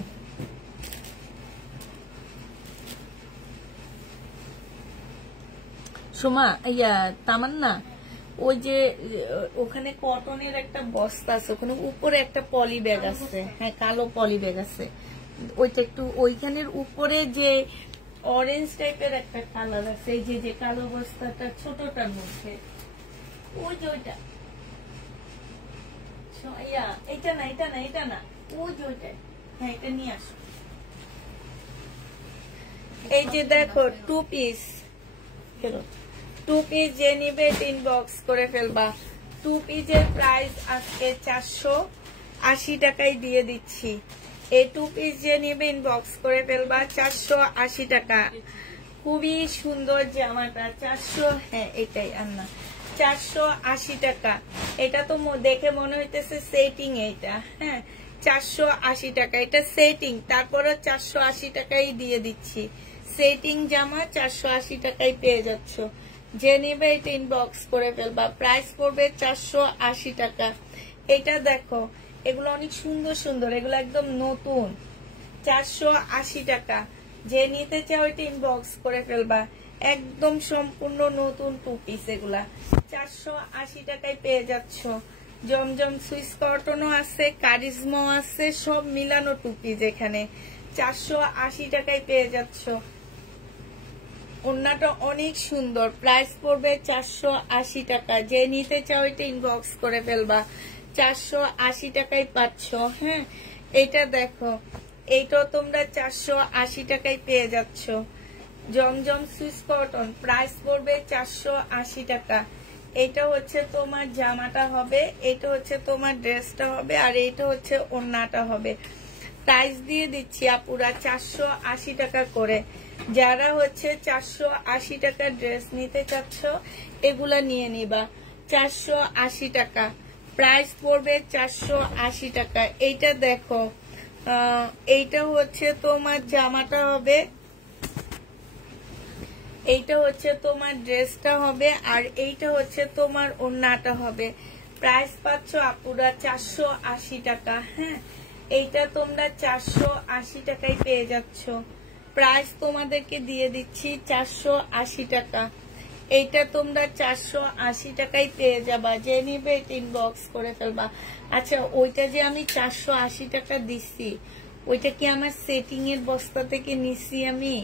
সোমা, ইয়া তামান্না, ওই যে ওখানে কটনের একটা বস্তা আছে, ওখানে উপরে একটা পলি ব্যাগ আছে। হ্যাঁ, কালো পলি ব্যাগ আছে। ওইটা একটু ওইখানের উপরে যে অরেঞ্জ টাইপের একটা কালার আছে, এই যে কালো বস্তাটা ছোটটার মধ্যে, ওই যে ওইটা এটা না এটা না এটা না, ওই যে ওইটা, হ্যাঁ এটা নিয়ে আসো। এই যে দেখো 2 পিস, 2 পিস যে নিবে ইনবক্স করে ফেলবা। 2 পিসের প্রাইস আজকে 480 টাকায় দিয়ে দিচ্ছি। এই 2 পিস যে নিবে ইনবক্স করে ফেলবা 480 টাকা। খুবই সুন্দর জামাটা, 400, হ্যাঁ এটাই আন্না, 480 টাকা। এটা তো দেখে মনে হইতেছে সেটিং, এইটা হ্যাঁ 480 টাকা, এটা সেটিং, তারপরে 480 টাকাই দিয়ে দিচ্ছি। সেটিং জামা 480 টাকায় পেয়ে যাচ্ছ। যে নিবে এটা ইনবক্স করে ফেলবা। প্রাইস পড়বে 480 টাকা। এটা দেখো, এগুলো অনেক সুন্দর সুন্দর, এগুলো একদম নতুন, 480 টাকা। যে নিতে চাও এটা ইনবক্স করে ফেলবা। একদম সম্পূর্ণ নতুন 2 পিস, এগুলা 480 টাকায় পেয়ে যাচ্ছ। জমজম সুইস কটনও আছে, কারিজমা আছে, সব মিলানো 2 পিস এখানে 480 টাকায় পেয়ে যাচ্ছ। ওড়নাটা অনেক সুন্দর, প্রাইস পড়বে 480 টাকা। যে নিতে চাও এটা ইনবক্স করে ফেলবা। 480 টাকায় পাচ্ছ। হ্যাঁ এটা দেখো, এইটাও তোমরা 480 টাকায় পেয়ে যাচ্ছ। জমজম সুইস কটন, প্রাইস পড়বে 480 টাকা। এটা হচ্ছে তোমার জামাটা হবে, এটা হচ্ছে তোমার ড্রেসটা হবে, আর এইটা হচ্ছে ওড়নাটা হবে। প্রাইস দিয়ে দিচ্ছি আপুরা 480 টাকা করে। যারা হচ্ছে 480 টাকার ড্রেস নিতে চাচ্ছ এগুলা নিয়ে নিবা। 480 টাকা প্রাইস পড়বে, 480 টাকা। এইটা দেখো, এইটা হচ্ছে তোমার জামাটা হবে, এইটা হচ্ছে তোমার ড্রেসটা হবে, আর এইটা হচ্ছে তোমার ওড়নাটা হবে। প্রাইস পাচ্ছ আপুরা 480 টাকা। হ্যাঁ এইটা তোমরা 480 টাকায় পেয়ে যাচ্ছ। প্রাইস তোমাদেরকে দিয়ে দিচ্ছি 480 টাকা। এইটা তোমরা 480 টাকায় পেয়ে যাবা। যে নিবে এটা ইনবক্স করে ফেলবা। আচ্ছা, ওইটা যে আমি 480 টাকা দিচ্ছি, ওইটা কি আমার সেটিং এর বস্তা থেকে নিচ্ছি আমি?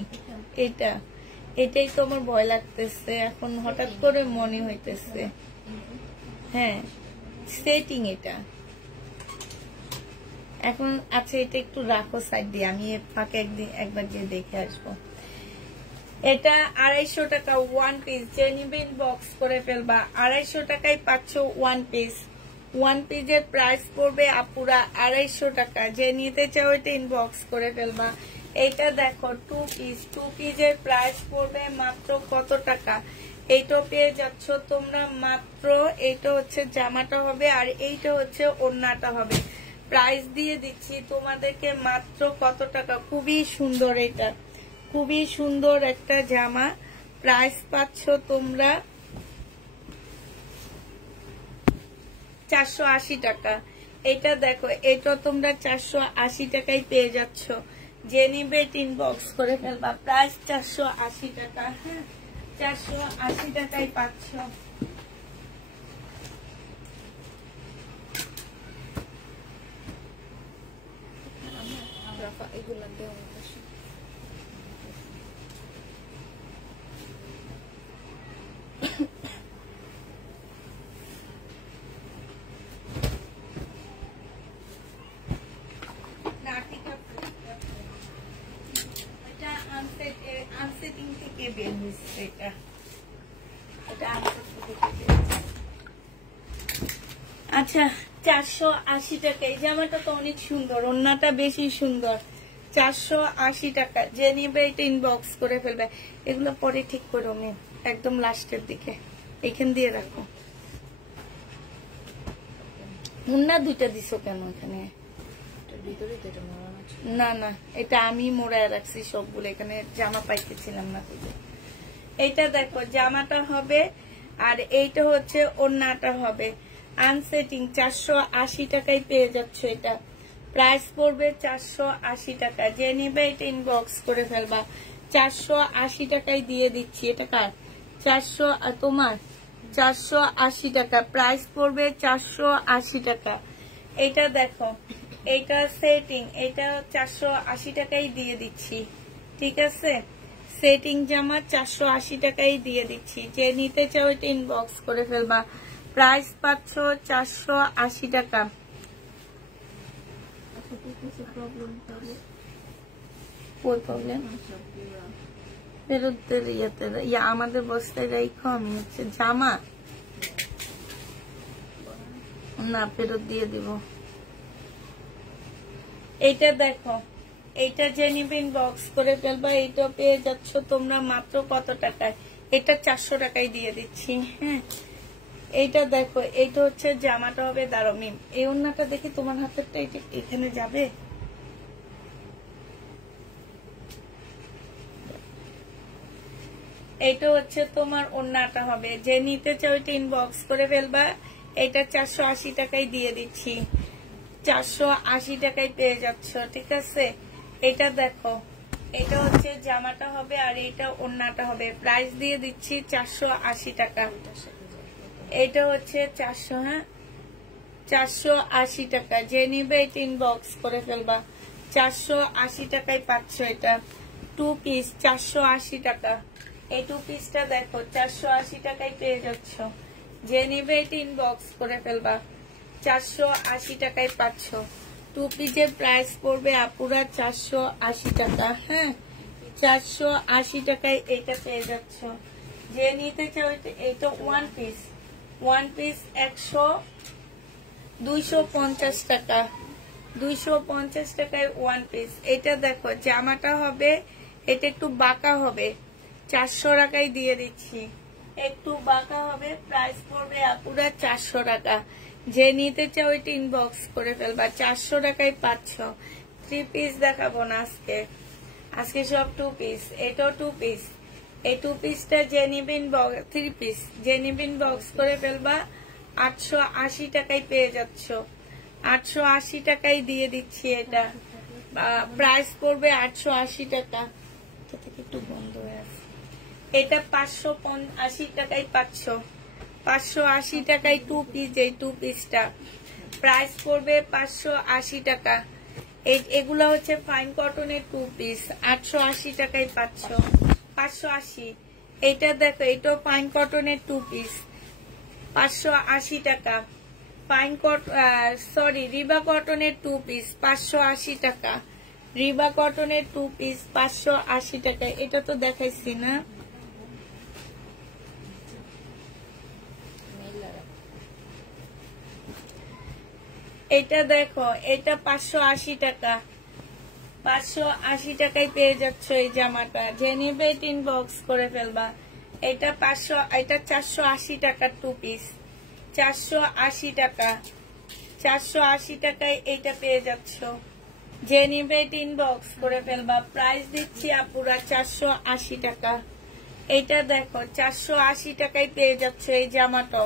এটাই তো আমার ভয় লাগতেছে এখন, হঠাৎ করে মনে হইতেছে। হ্যাঁ সেটিং এটা এখন। আচ্ছা এটা একটু রাখো সাইড দিয়ে, আমি ফাঁকে একবার যে দেখে আসবো। এটা 250 টাকা 1 পিস। যে নিবে ইনবক্স করে ফেলবা। 250 টাকায় পাচ্ছ 1 পিস। 1 পিসের প্রাইস পড়বে আপুরা 250 টাকা। যে নিতে চাও এটা ইনবক্স করে ফেলবা। এইটা দেখো 2 পিস। 2 পিসের প্রাইস পড়বে মাত্র কত টাকা? এইটা পেয়ে যাচ্ছ তোমরা মাত্র, এইটা হচ্ছে জামাটা হবে, আর এইটা হচ্ছে ওড়নাটা হবে। প্রাইস দিয়ে দিচ্ছি তোমাদেরকে মাত্র কত টাকা? খুবই সুন্দর, এটা খুবই সুন্দর একটা জামা। প্রাইস পাচ্ছ তোমরা 480 টাকা। এটা দেখো, এটা তোমরা 480 টাকায় পেয়ে যাচ্ছ। যে নিবে ইনবক্স করে ফেলবা। প্রাইস 480 টাকা। হ্যাঁ 480 টাকায় পাচ্ছ। এগুলো দেওয়া আনসেটিং থেকে বের হয়েছে এটা। আচ্ছা 480 টাকা। এই জামাটা তো অনেক সুন্দর, ওড়নাটা বেশি সুন্দর। 480 টাকা। যে নিবে এটা ইনবক্স করে ফেলবে। এগুলো পরে ঠিক করো মেয়ে, একদম লাস্টের দিকে এখান দিয়ে রাখো। ওড়না 2টা দিছো কেন এখানে? না না, এটা আমি মোড়ায় রাখছি সবগুলো, এখানে জামা পাইতেছিলাম না। এইটা দেখো জামাটা হবে, আর এইটা হচ্ছে ওড়নাটা হবে। আনসেটিং 480 টাকায় পেয়ে যাচ্ছ। এটা প্রাইস পড়বে 480 টাকা। যে নিবে এটা ইনবক্স করে ফেলবা। 480 টাকায় দিয়ে দিচ্ছি। এটা কার? 400, তোমার 480 টাকা। প্রাইস পড়বে 480 টাকা। এটা দেখো, এটা সেটিং, এটা 480 টাকায় দিয়ে দিচ্ছি। ঠিক আছে, সেটিং জামা 480 টাকায় দিয়ে দিচ্ছি। যে নিতে চাও এটা ইনবক্স করে ফেলবা। প্রাইস পাচ্ছ 480 টাকা। ছোট কিছু প্রবলেম তাহলে ওই প্রবলেম ফেরতদের ইয়ে আমাদের বস্তায় রাখো। আমি হচ্ছে জামা না ফেরত দিয়ে দিব। এইটা দেখো, এইটা জেনিবিন বক্স করে ফেলবা। এইটা পেয়ে যাচ্ছ তোমরা মাত্র কত টাকায়? এটা 400 টাকায় দিয়ে দিচ্ছি। হ্যাঁ, এইটা দেখো, এইটা হচ্ছে জামাটা হবে দারমিম। এই ওড়নাটা দেখি তোমার হাতেরটা এখানে যাবে। এইটা হচ্ছে তোমার ওড়নাটা হবে। যে নিতে চাও ওইটা ইনবক্স করে ফেলবা। এটা 480 টাকায় দিয়ে দিচ্ছি, 480 টাকায় পেয়ে যাচ্ছ। ঠিক আছে, এটা দেখো, এটা হচ্ছে জামাটা হবে আর এটা ওড়নাটা হবে। প্রাইস দিয়ে দিচ্ছি 480 টাকা। এটা হচ্ছে 400, হ্যাঁ 480 টাকা। যে নিবে এটা ইনবক্স করে ফেলবা। 480 টাকায় পাচ্ছ এটা। 2 পিস 480 টাকা। এই 2 পিসটা দেখো 480 টাকায় পেয়ে যাচ্ছ। যে নিবে এটা ইনবক্স করে ফেলবা। 480 টাকায় পাচ্ছ। 2 পিসের প্রাইস পড়বে আপুরা 480 টাকা। হ্যাঁ, 480 টাকায় এটা পেয়ে যাচ্ছ। যে নিতে চাও এটা 1 পিস, 1 পিস 250 টাকা। 250 টাকায় 1 পিস। এটা দেখো, জামাটা হবে, এটা একটু বাঁকা হবে, 400 টাকায় দিয়ে দিচ্ছি। একটু বাঁকা হবে, প্রাইস পড়বে আপুরা 400 টাকা। যে নিতে চাও এটা ইনবক্স করে ফেলবা। 400 টাকায় পাচ্ছ। 3 পিস দেখাবো না আজকে, আজকে সব 2 পিস। এটাও 2 পিস। এই 2 পিসটা জেনিবিন 3 পিস জেনিবিন বক্স করে ফেলবা। 880 টাকায় পেয়ে যাচ্ছ। 880 টাকায় দিয়ে দিচ্ছি। এটা প্রাইস পড়বে 880 টাকা। এটা থেকে একটু বন্ধ হয়ে আছে। এটা 580 টাকায় পাচ্ছ। 580 টাকায় 2 পিস। এই 2 পিসটা প্রাইস পড়বে 580 টাকা। এগুলো হচ্ছে ফাইন কটনের 2 পিস। 880 টাকায় পাচ্ছ। 580। এটা দেখো, এটাও ফাইন কটনের 2 পিস, 580 টাকা। রিবা কটনের 2 পিস 580 টাকা। রিবা কটনের 2 পিস 580 টাকা। এটা তো দেখাইছি না? এটা দেখো, এটা 580 টাকা। 580 টাকায় পেয়ে যাচ্ছ এই জামাটা। যে নিবে ইনবক্স করে ফেলবা। এটা 480 টাকা 2 পিস, 480 টাকা। 480 টাকায় এইটা পেয়ে যাচ্ছ। যে নিবে ইনবক্স করে ফেলবা। প্রাইস দিচ্ছি আপুরা 480 টাকা। এটা দেখো, 480 টাকায় পেয়ে যাচ্ছ এই জামাটা।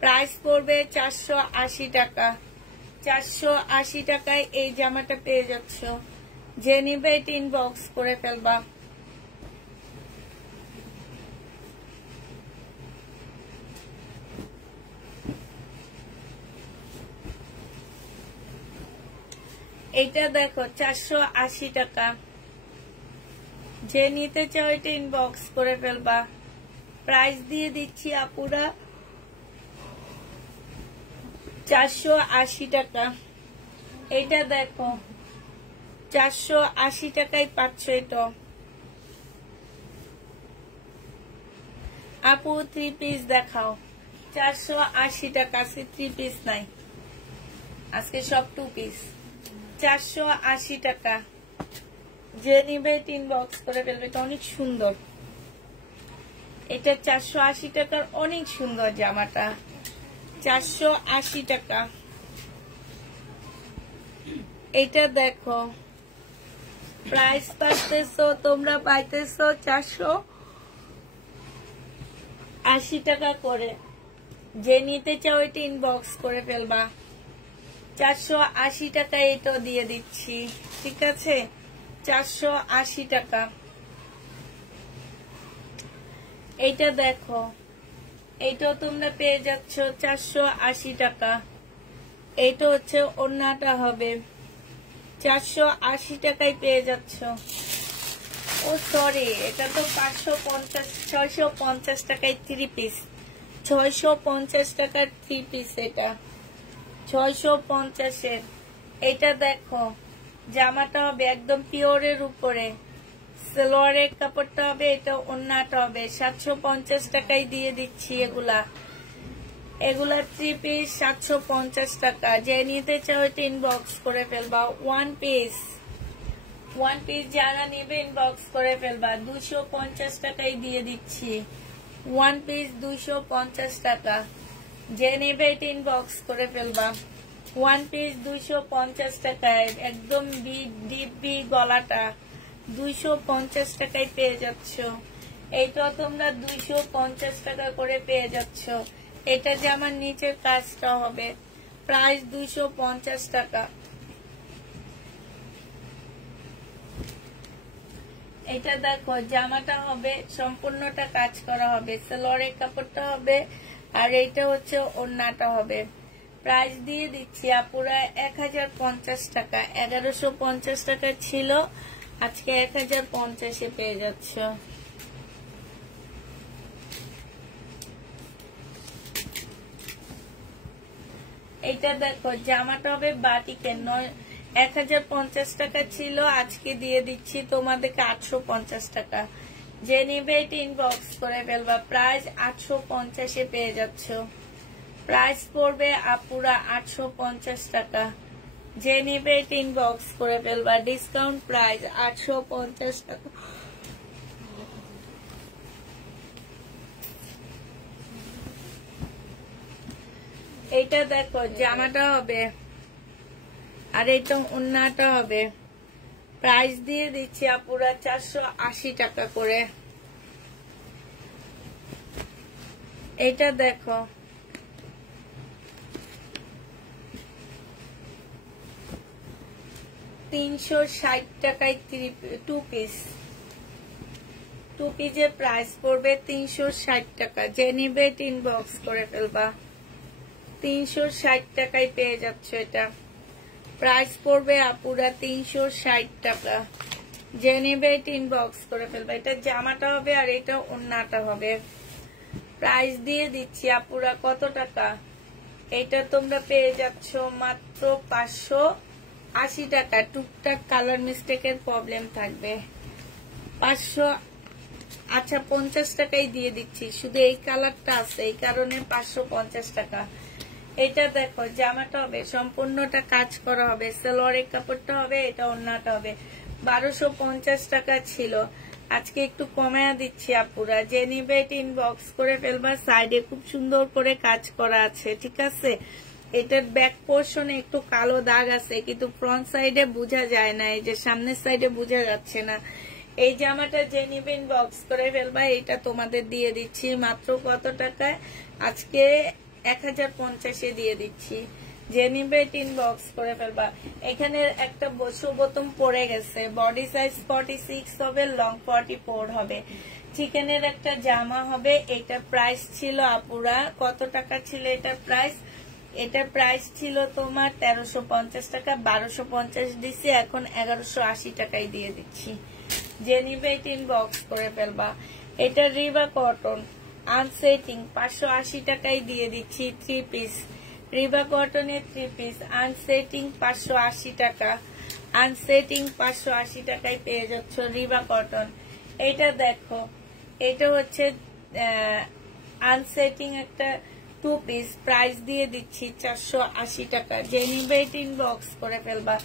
প্রাইস পড়বে 480 টাকা। 480 টাকায় এই জামাটা পেয়ে যাচ্ছ। যে নিবে ইনবক্স করে ফেলবা। এটা দেখো 480 টাকা। যে নিতে চাও এটা ইনবক্স করে ফেলবা। প্রাইস দিয়ে দিচ্ছি আপুরা 480 টাকা। এটা দেখো, 480 টাকায় পাচ্ছ। এটা আপু 3 পিস দেখাও। 480 টাকা। আজকে 3 পিস নাই, আজকে সব 2 পিস। 480 টাকা। যে নিবে ইনবক্স করে ফেলবে। এটা অনেক সুন্দর। এটা 480 টাকার অনেক সুন্দর জামাটা। 480 টাকা। এটা দেখো, প্রাইস পাইতেছো তোমরা, পাইতেছো 480 টাকা করে। যে নিতে চাও এটা ইনবক্স করে ফেলবা। 480 টাকা এটা দিয়ে দিচ্ছি। ঠিক আছে, 480 টাকা। এইটা দেখো, এইটাও তোমরা পেয়ে যাচ্ছ 480 টাকা। এইটা হচ্ছে ওড়নাটা হবে, 480 টাকায় পেয়ে যাচ্ছ। ও সরি, এটা তো 550, 650 টাকায় 3 পিস। 650 টাকার 3 পিস। এটা 650-এর এটা দেখো জামাটা হবে একদম পিওরের উপরে, সালোয়ারের কাপড়টা হবে, এটা ওন্নাটা হবে। 750 টাকায় দিয়ে দিচ্ছি এগুলা। এগুলা 3 পিস 750 টাকা। যে নিতে চাও এটা ইনবক্স করে ফেলবা। 1 পিস যারা নেবে ইনবক্স করে ফেলবা। 250 টাকায় দিয়ে দিচ্ছি। 1 পিস 250 টাকা। যে নেবে এটা ইনবক্স করে ফেলবা। 1 পিস 250 টাকায়, একদম ডিপি গলাটা 250 টাকায় পেয়ে যাচ্ছ। এইটা তোমরা 250 টাকা করে পেয়ে যাচ্ছ। এটা যে আমার নিচের কাজটা হবে, প্রাইস 250 টাকা। এটা দেখো জামাটা হবে সম্পূর্ণটা কাজ করা হবে, সালোয়ারের কাপড়টা হবে, আর এইটা হচ্ছে ওড়নাটা হবে। প্রাইস দিয়ে দিচ্ছি আপুরা 1050 টাকা। 1150 টাকা ছিল, আজকে 1050-এ পেয়ে যাচ্ছ। এইটা দেখো জামাটা হবে বাটিকের, 1050 টাকা ছিল, আজকে দিয়ে দিচ্ছি তোমাদেরকে 850 টাকা। যে নিবে এটা ইনবক্স করে ফেলবা। প্রাইস 850-এ পেয়ে যাচ্ছ। প্রাইস পড়বে আপুরা 850 টাকা। যে নিবে এটা ইনবক্স করে ফেলবা। ডিসকাউন্ট প্রাইস 850 টাকা। এইটা দেখো জামাটা হবে, আর এইটা ওন্নাটা হবে। প্রাইস দিয়ে দিচ্ছি আপুরা 480 টাকা করে। এইটা দেখো $360 টাকায় 2 পিস। 2 পিসের প্রাইস পড়বে 360 টাকা। যে নিবে ইনবক্স করে ফেলবা। 360 টাকায় পেয়ে যাচ্ছ এটা। প্রাইস পড়বে আপুরা 360 টাকা। যে নিবে ইনবক্স করে ফেলবা। এটা জামাটা হবে, আর এটা ওন্নাটা হবে। প্রাইস দিয়ে দিচ্ছি আপুরা কত টাকা? এটা তোমরা পেয়ে যাচ্ছ মাত্র 580 টাকা। টুকটাক কালার মিস্টেকের প্রবলেম থাকবে। 500, আচ্ছা 50 টাকাই দিয়ে দিচ্ছি। শুধু এই কালারটা আছে, এই কারণে 550 টাকা। এটা দেখো জামাটা হবে সম্পূর্ণটা কাজ করা হবে, সালোয়ারের কাপড়টা হবে, এটা ওন্নাটা হবে। 1250 টাকা ছিল, আজকে একটু কমায়া দিচ্ছি আপুরা। যে নিবে এটা ইনবক্স করে ফেলবা। সাইডে খুব সুন্দর করে কাজ করা আছে, ঠিক আছে। এটার ব্যাক পোর্শনে একটু কালো দাগ আছে, কিন্তু ফ্রন্ট সাইডে বোঝা যায় না, এই যে সামনের সাইডে বোঝা যাচ্ছে না। এই জামাটা যে নিবে ইনবক্স করে ফেলবা। এটা তোমাদের দিয়ে দিচ্ছি মাত্র কত টাকায়? আজকে 1050-এ দিয়ে দিচ্ছি। যে নিবে ইনবক্স করে ফেলবা। এখানে একটা বসু বোতাম পড়ে গেছে, বডি সাইজ 46 হবে, লং 44 হবে। চিকেনের একটা জামা হবে। এটা প্রাইস ছিল আপুরা কত টাকা ছিল এটার প্রাইস? এটার প্রাইস ছিল তোমার 1350 টাকা। 1250 দিছি, এখন 1180 টাকায় দিয়ে দিচ্ছি। যে নিবে ইনবক্স করে ফেলবা। এটা রিবা কটন আনসেটিং 580 টাকায় দিয়ে দিচ্ছি 3 পিস। রিবা কটনের 3 পিস আনসেটিং 580 টাকা। আনসেটিং 580 টাকায় পেয়ে যাচ্ছ রিবা কটন। এটা দেখো, এটা হচ্ছে আনসেটিং একটা 2 পিস। প্রাইস দিয়ে দিচ্ছি 480 টাকা। যে নিবে ইনবক্স করে ফেলবা।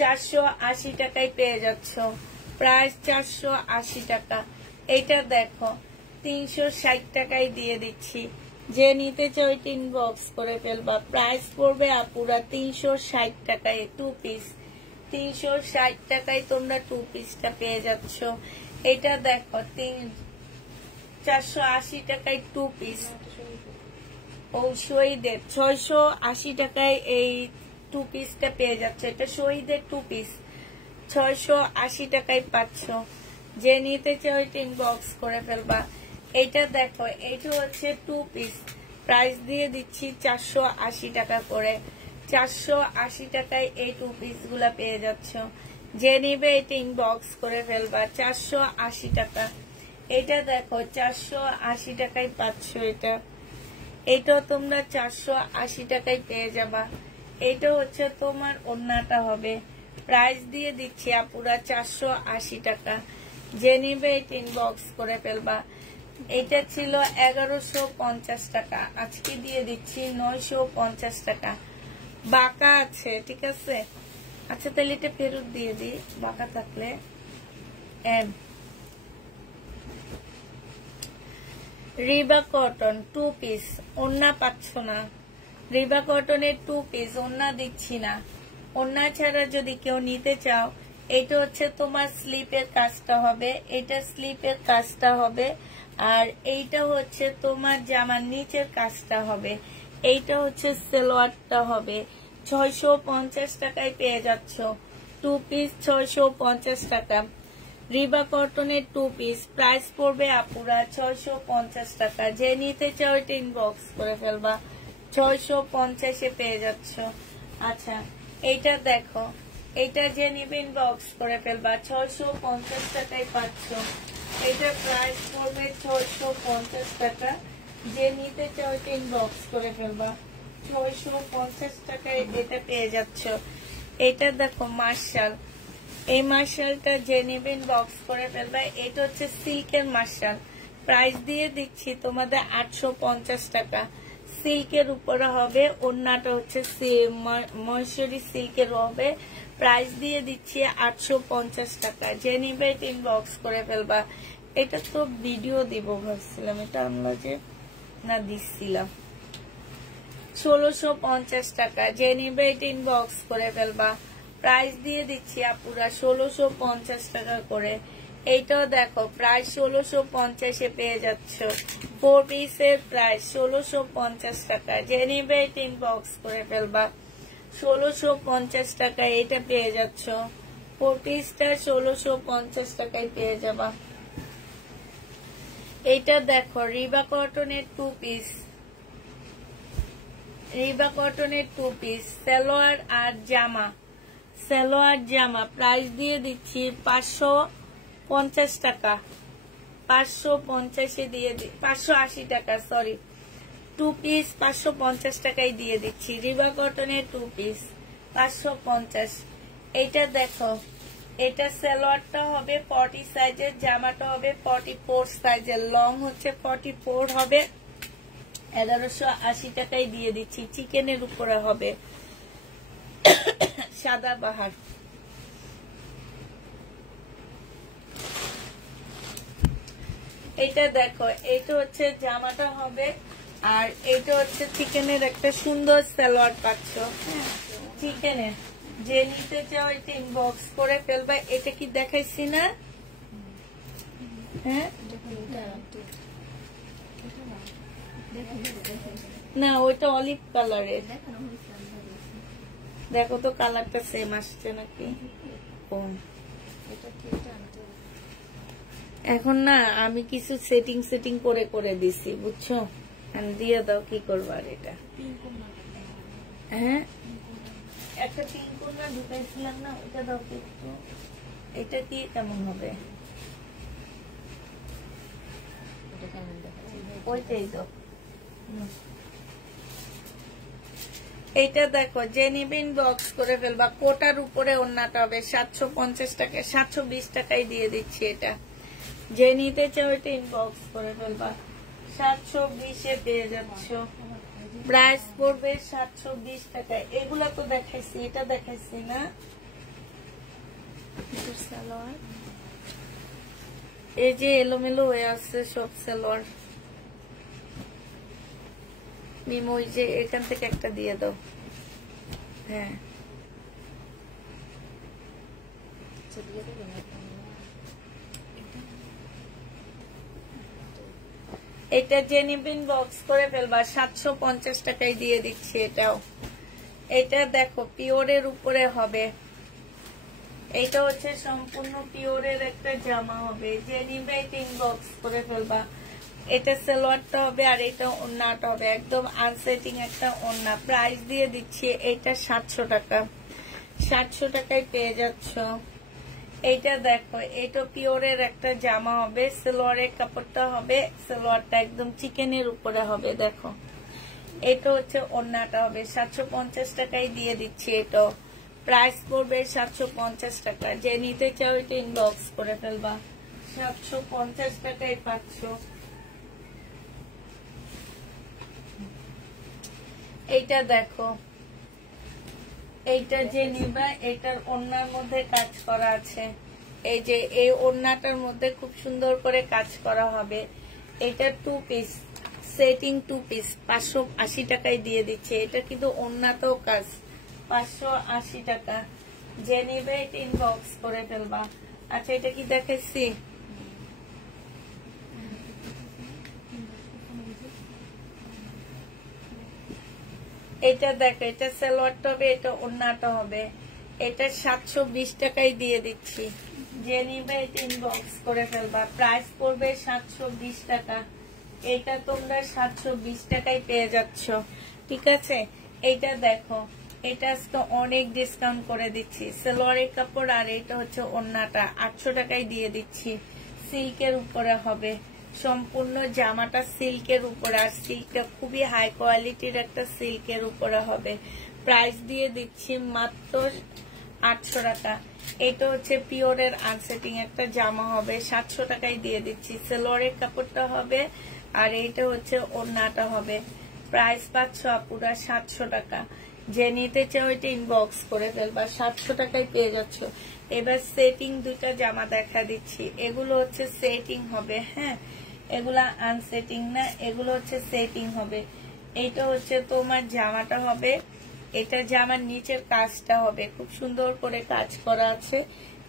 480 টাকায় পেয়ে যাচ্ছ। প্রাইস 480 টাকা। এটা দেখো 360 টাকায় দিয়ে দিচ্ছি। যে নিতে চাও ইনবক্স করে ফেলবা। প্রাইস পড়বে আপুরা 360 টাকায় 2 পিস। 360 টাকায় তোমরা 2 পিসটা পেয়ে যাচ্ছ। এটা দেখো 480 টাকায় 2 পিস। ও শহীদের 680 টাকায় এই 2 পিসটা পেয়ে যাচ্ছে। এটা শহীদের 2 পিস 680 টাকায় পাচ্ছ। যে নিতে চাও ইনবক্স করে ফেলবা। এটা দেখো, এটা হচ্ছে 2 পিস। প্রাইস দিয়ে দিচ্ছি 480 টাকা করে। 480 টাকায় এই 2 পিস গুলা পেয়ে যাচ্ছ। যে নিবে এটা ইনবক্স করে ফেলবা। 480 টাকা। এটা দেখো 480 টাকায় পাচ্ছ। এটাও তোমরা 480 টাকায় পেয়ে যাবা। এটা হচ্ছে তোমার ওড়নাটা হবে। প্রাইস দিয়ে দিচ্ছি আপুরা 480 টাকা। যে নিবে এটা ইনবক্স করে ফেলবা। এটা ছিল 1150 টাকা, আজকে দিয়ে দিচ্ছি 950 টাকা। বাঁকা আছে, ঠিক আছে। আচ্ছা তাহলে এটা ফেরত দিয়ে দিই বাঁকা থাকলে। রিবা কটন 2 পিস, ওড়না পাচ্ছ না। রিবা কটনের 2 পিস, ওড়না দিচ্ছি না। ওড়না ছাড়া যদি কেউ নিতে চাও, এটা হচ্ছে তোমার স্লিপের কাজটা হবে, এটা স্লিপের কাজটা হবে, আর এইটা হচ্ছে তোমার জামার নিচের কাজটা হবে। এইটা হচ্ছে সালোয়ারটা হবে। 650 টাকায় পেয়ে যাচ্ছ 2 পিস, 650 টাকা। রিবা কটনের 2 পিস, প্রাইস পড়বে আপুরা 650 টাকা। যে নিতে চাও এটা ইনবক্স করে ফেলবা, 650-এ পেয়ে যাচ্ছ। আচ্ছা এইটা দেখো, এটা যে নিবে ইনবক্স করে ফেলবা, 650 টাকায় পাচ্ছ। এটার প্রাইস পড়বে 650 টাকা। যে নিতে চাও এটা ইনবক্স করে ফেলবা, 650 টাকায় এটা পেয়ে যাচ্ছ। এটা দেখো মার্শাল, এই মার্শালটা যে নিবে ইনবক্স করে ফেলবা। এটা হচ্ছে সিল্কের মার্শাল, প্রাইস দিয়ে দিচ্ছি তোমাদের 850 টাকা। সিল্কের উপরে হবে, ওড়নাটা হচ্ছে মহেশ্বরী সিল্কের হবে। প্রাইস দিয়ে দিচ্ছি 850 টাকা। যে নিবে এটা ইনবক্স করে ফেলবা। এটা তো ভিডিও দিব ভাবছিলাম, এটা আমরা যে না দিচ্ছিলাম। 1650 টাকা। যে নিবে এটা ইনবক্স করে ফেলবা। প্রাইস দিয়ে দিচ্ছি আপুরা 1650 টাকা করে। এইটাও দেখো প্রাইস 1650-এ পেয়ে যাচ্ছ। 4 পিসের প্রাইস 1650 টাকা। যে নিবে এটা ইনবক্স করে ফেলবা, 1650 টাকায় এটা পেয়ে যাচ্ছ। 4 পিসটা 1650 টাকায় পেয়ে যাবা। এইটা দেখো রিবা কটনের 2 পিস, রিবা কটনের 2 পিস, সালোয়ার আর জামা। সালোয়ার জামা প্রাইস দিয়ে দিচ্ছি 550 টাকা। 550-এ দিয়ে 580 টাকা, সরি। 2 পিস 550 টাকায় দিয়ে দিচ্ছি। রিবা কটনের 2 পিস 550। এইটা দেখো, এটা সালোয়ারটা হবে 40 সাইজের, জামাটা হবে 44 সাইজের। লং হচ্ছে 44 হবে। 1180 টাকায় দিয়ে দিচ্ছি। চিকেনের উপরে হবে, সাদা বাহার। এটা দেখো, এটা হচ্ছে জামাটা হবে, আর এটা হচ্ছে চিকেনের একটা সুন্দর সালোয়ার পাচ্ছ। চিকেনের যে নিতে চাও এটা ইনবক্স করে ফেলবা। এটা কি দেখাইছি না? হ্যাঁ না, ওইটা অলিভ কালারের। দেখো তো কালারটা সেম আসছে নাকি। এখন না আমি কিছু সেটিং করে করে দিছি, বুঝছো। দিয়ে দাও, কি করবো আর এটা। হ্যাঁ একটা পিঙ্ক কর্নার ঢুকাইছিলাম না, ওটা দাও একটু। এটা কি কেমন হবে? ওইটাই দাও। এইটা দেখো, যে নিবে ইনবক্স করে ফেলবা। কোটার উপরে ওড়নাটা হবে 750 টাকা, 720 টাকায় দিয়ে দিচ্ছি এটা। যে নিতে চাও এটা ইনবক্স করে ফেলবা, 720-এ পেয়ে যাচ্ছ। প্রাইস পড়বে 720 টাকা। এগুলা তো দেখাইছি, এটা দেখাইছি না। সালোয়ার এই যে এলোমেলো হয়ে আছে সব সালোয়ার। মিমো ওই যে এখান থেকে একটা দিয়ে দাও। হ্যাঁ এটা জেনিবিন বক্স করে ফেলবা, 750 টাকায় দিয়ে দিচ্ছি এটাও। এটা দেখো পিওরের উপরে হবে, এটা হচ্ছে সম্পূর্ণ পিওরের একটা জামা হবে। জেনিবে এটা ইনবক্স করে ফেলবা। এটা সালোয়ারটা হবে আর এটা ওড়নাটা হবে, একদম আনসেটিং একটা ওড়না। প্রাইস দিয়ে দিচ্ছি এটা 700 টাকা। 700 টাকায় পেয়ে যাচ্ছ। এইটা দেখো, এটা পিওরের একটা জামা হবে, সালোয়ারের কাপড়টা হবে, সালোয়ারটা একদম চিকেনের উপরে হবে। দেখো এটা হচ্ছে ওড়নাটা হবে 750 টাকায় দিয়ে দিচ্ছি। এটা প্রাইস পড়বে 750 টাকা। যে নিতে চাও এটা ইনবক্স করে ফেলবা, 750 টাকায় পাচ্ছ। এইটা দেখো, এইটা যে নিবা এটার ওড়নার মধ্যে কাজ করা আছে। এই যে এই ওড়নাটার মধ্যে খুব সুন্দর করে কাজ করা হবে। এটা 2 পিস সেটিং 2 পিস 580 টাকায় দিয়ে দিচ্ছে। এটা কিন্তু ওড়নাতেও কাজ, 580 টাকা। যে নিবে এটা ইনবক্স করে ফেলবা। আচ্ছা এটা কি দেখাচ্ছি, এটা দেখো, এটা সালোয়ারটা হবে, এটা ওড়নাটা হবে। এটা 720 টাকায় দিয়ে দিচ্ছি। যে নিবে এটা ইনবক্স করে ফেলবা। প্রাইস পড়বে 720 টাকা। এটা তোমরা 720 টাকায় পেয়ে যাচ্ছ, ঠিক আছে। এইটা দেখো, এটা আজকে অনেক ডিসকাউন্ট করে দিচ্ছি। সালোয়ারের কাপড় আর এটা হচ্ছে ওড়নাটা 800 টাকায় দিয়ে দিচ্ছি। সিল্কের উপরে হবে, সম্পূর্ণ জামাটা সিল্কের উপরে, আর সিল্কটা খুবই হাই কোয়ালিটির একটা সিল্কের উপরে হবে। প্রাইস দিয়ে দিচ্ছি মাত্র 800 টাকা। এটা হচ্ছে পিওরের আনসেটিং একটা জামা হবে, 700 টাকায় দিয়ে দিচ্ছি। সালোয়ারের কাপড়টা হবে আর এইটা হচ্ছে ওড়নাটা হবে। প্রাইস পাচ্ছ পুরা 700 টাকা। যে নিতে চাও এটা ইনবক্স করে ফেলবা, 700 টাকায় পেয়ে যাচ্ছ। এবার সেটিং দুইটা জামা দেখা দিচ্ছি। এগুলো হচ্ছে সেটিং হবে, হ্যাঁ, এগুলা আনসেটিং না, এগুলো হচ্ছে সেটিং হবে। এইটা হচ্ছে তোমার জামাটা হবে, এটা জামার নিচের কাজটা হবে, খুব সুন্দর করে কাজ করা আছে।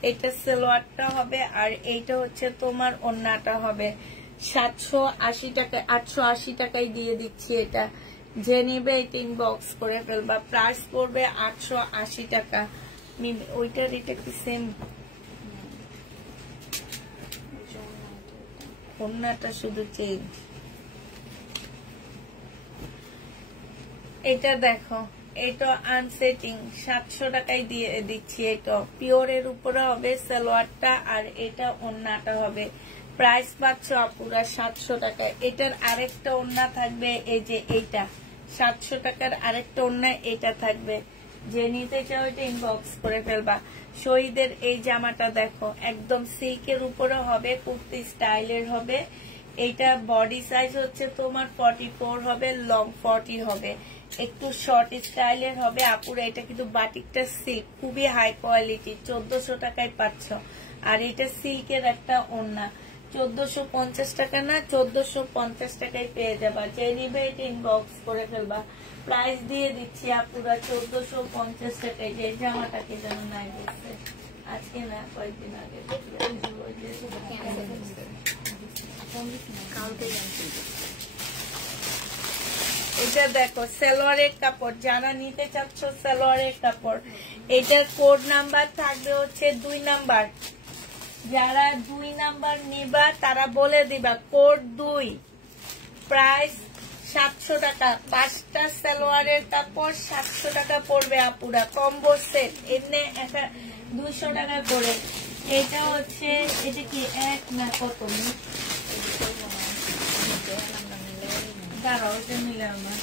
এটা সালোয়ারটা হবে আর এইটা হচ্ছে তোমার ওড়নাটা হবে। 780 টাকায় 880 টাকায় দিয়ে দিচ্ছি। এটা যে নিবে এটা ইনবক্স করে ফেলবা। প্রাইস পড়বে 880 টাকা। ওইটার এটা কি সেম? ওড়নাটা শুধু চেঞ্জ। এটা দেখো, এটা আনসেটিং 700 টাকায় দিয়ে দিচ্ছি। এটা পিওরের উপরে হবে সালোয়ারটা আর এটা ওড়নাটা হবে। প্রাইস পাচ্ছ পুরা 700 টাকায়। এটার আরেকটা ওড়না থাকবে, এই যে এইটা 700 টাকার আরেকটা ওড়না এটা থাকবে। যে নিতে চাও এটা ইনবক্স করে ফেলবা। শহীদের এই জামাটা দেখো, একদম সিল্কের উপরে হবে, কুর্তি স্টাইলের হবে। এটা বডি সাইজ হচ্ছে তোমার 44 হবে, লং 40 হবে, একটু শর্ট স্টাইলের হবে। আপুরা এটা কিন্তু বাটিকটা সিল্ক, খুবই হাই কোয়ালিটি, 1400 টাকায় পাচ্ছ। আর এটা সিল্কের একটা ওড়না, 1450 টাকা না, 1450 টাকায় পেয়ে যাবা। যে নিবে এটা ইনবক্স করে ফেলবা। প্রাইস দিয়ে দিচ্ছি আপুরা 1450 টাকায়। যে জামাটাকে যেন নাই বলছে আজকে না, কয়েকদিন আগে এটা দেখো সালোয়ারের কাপড়, যারা নিতে চাচ্ছ সালোয়ারের কাপড়, এটার কোড নাম্বার থাকবে হচ্ছে 2 নাম্বার। যারা 2 নাম্বার নিবা তারা বলে দিবা কোড 2। প্রাইস 700 টাকা। 5টা সালোয়ারের কাপড় 700 টাকা পড়বে আপুরা, কম্বো সেট। এমনি একটা 200 টাকা করে। এটা হচ্ছে, এটা কি এক না কত? দাঁড়াও, এটা মিলে আমার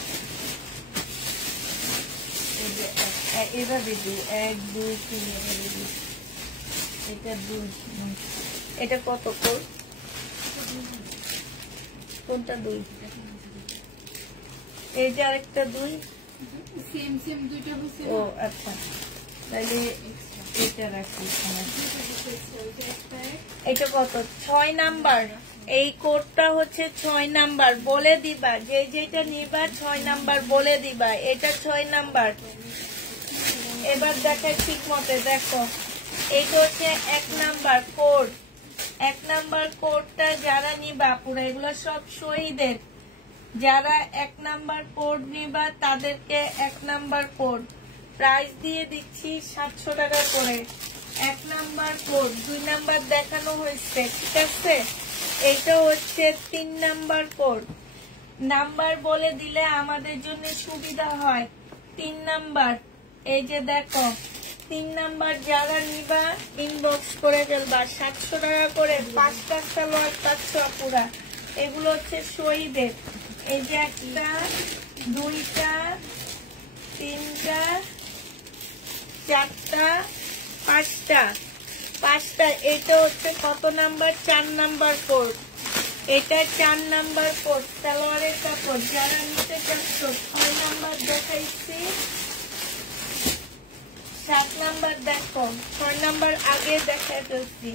এভাবে দিই, 1 2 3 এভাবে দিই। এটা 2, এটা কত কোড? কোনটা 2? এই যে আরেকটা 2, সেম সেম দুইটা বসে। ও আচ্ছা, তাহলে এটা রাখি। এটা কত? 6 নাম্বার। এই কোডটা হচ্ছে 6 নাম্বার। বলে দিবা, যে যেটা নিবা 6 নাম্বার বলে দিবা। এটা 6 নাম্বার। এবার দেখাই ঠিক মতে, দেখো এইটা হচ্ছে 1 নাম্বার কোড। 1 নাম্বার কোডটা যারা নিবা পুরো, এগুলো সব শহীদের। যারা 1 নাম্বার কোড নিবা তাদেরকে 1 নাম্বার কোড। প্রাইস দিয়ে দিচ্ছি 700 টাকা করে। 1 নাম্বার কোড, 2 নাম্বার দেখানো হয়েছে, ঠিক আছে। এটা হচ্ছে 3 নাম্বার কোড। নাম্বার বলে দিলে আমাদের জন্য সুবিধা হয়। 3 নাম্বার, এই যে দেখো 3 নাম্বার যারা নিবা ইনবক্স করে ফেলবা। 700 টাকা করে 5টা সালোয়ার পাচ্ছ আপুরা। এগুলো হচ্ছে শহীদের। এই যে একটা, দুইটা, তিনটা, চারটা, পাঁচটা। এটা হচ্ছে কত নাম্বার? 4 number code. এটা 4 নাম্বার কোড সালোয়ারের কাপড়। যারা নিতে চাচ্ছ 6 নাম্বার দেখাইছি, 7 নাম্বার দেখো, 6 নাম্বার আগে দেখাই ফেলছি।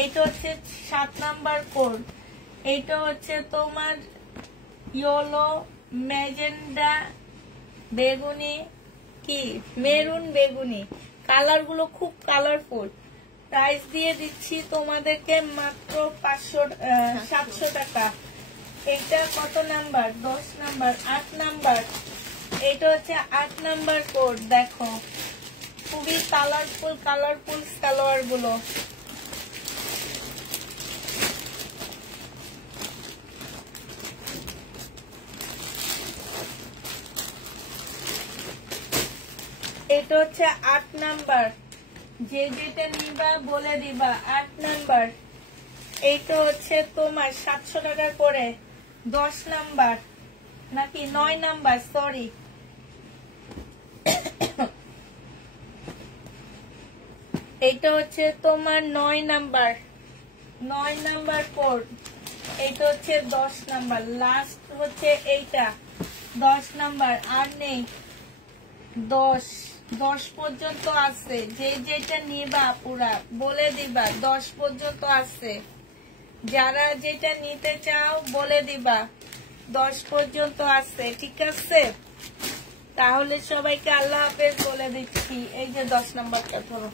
এইটা হচ্ছে 7 নাম্বার কোড। এইটা হচ্ছে তোমার ইয়েলো, ম্যাজেন্ডা, বেগুনি, কি মেরুন বেগুনি। কালার গুলো খুব কালারফুল। প্রাইস দিয়ে দিচ্ছি তোমাদেরকে মাত্র 700 টাকা। এটা কত নাম্বার? 10 number, 8 number. এটা হচ্ছে 8 নাম্বার কোড। দেখো খুবই কালারফুল সালোয়ার গুলো। এটা হচ্ছে 8 নাম্বার। যে যেটা নিবা বলে দিবা। 8 নাম্বার। এইটা হচ্ছে তোমার 700 টাকা করে। 10 নাম্বার নাকি 9 নাম্বার, সরি। এইটা হচ্ছে তোমার 9 নাম্বার। 9 number code. এইটা হচ্ছে 10 নাম্বার। লাস্ট হচ্ছে এইটা 10 নাম্বার। আর নেই। 10 পর্যন্ত আছে। যে যেটা নিবা পুরা বলে দিবা। 10 পর্যন্ত আছে। যারা যেটা নিতে চাও বলে দিবা। 10 পর্যন্ত আছে, ঠিক আছে? তাহলে সবাইকে আল্লাহ হাফেজ বলে দিচ্ছি। এই যে 10 নাম্বারটা ধরো।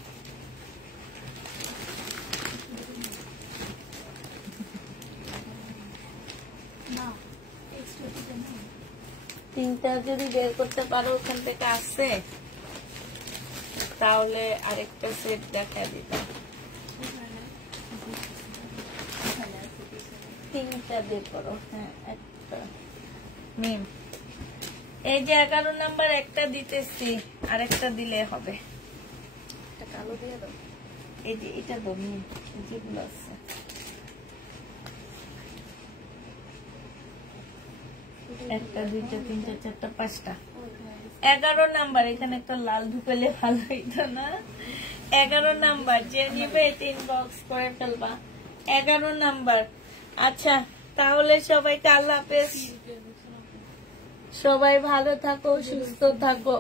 তিনটা যদি বের করতে পারো ওখান থেকে আসছে, তাহলে আরেকটা সেট দেখা দিবা। 3টা বের করো। হ্যাঁ, একটা মিম। এই যে 11 নাম্বার একটা দিতেছি, আরেকটা দিলে হবে। কালো দিয়ে দাও। এই যে এটা দাও মিম, যেগুলো আছে। একটা, দুইটা, তিনটা, চারটা, 5টা। 11 নাম্বার। এখানে একটা লাল ঢুকালে ভালো হইতো না? 11 নাম্বার। যে নিবে 3 বক্স করে ফেলবা। 11 নাম্বার। আচ্ছা, তাহলে সবাইকে আল্লাহ হাফেজ। সবাই ভালো থাকো, সুস্থ থাকো।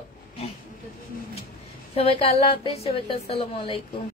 সবাইকে আল্লাহ হাফেজ। সবাইকে আসসালামু আলাইকুম।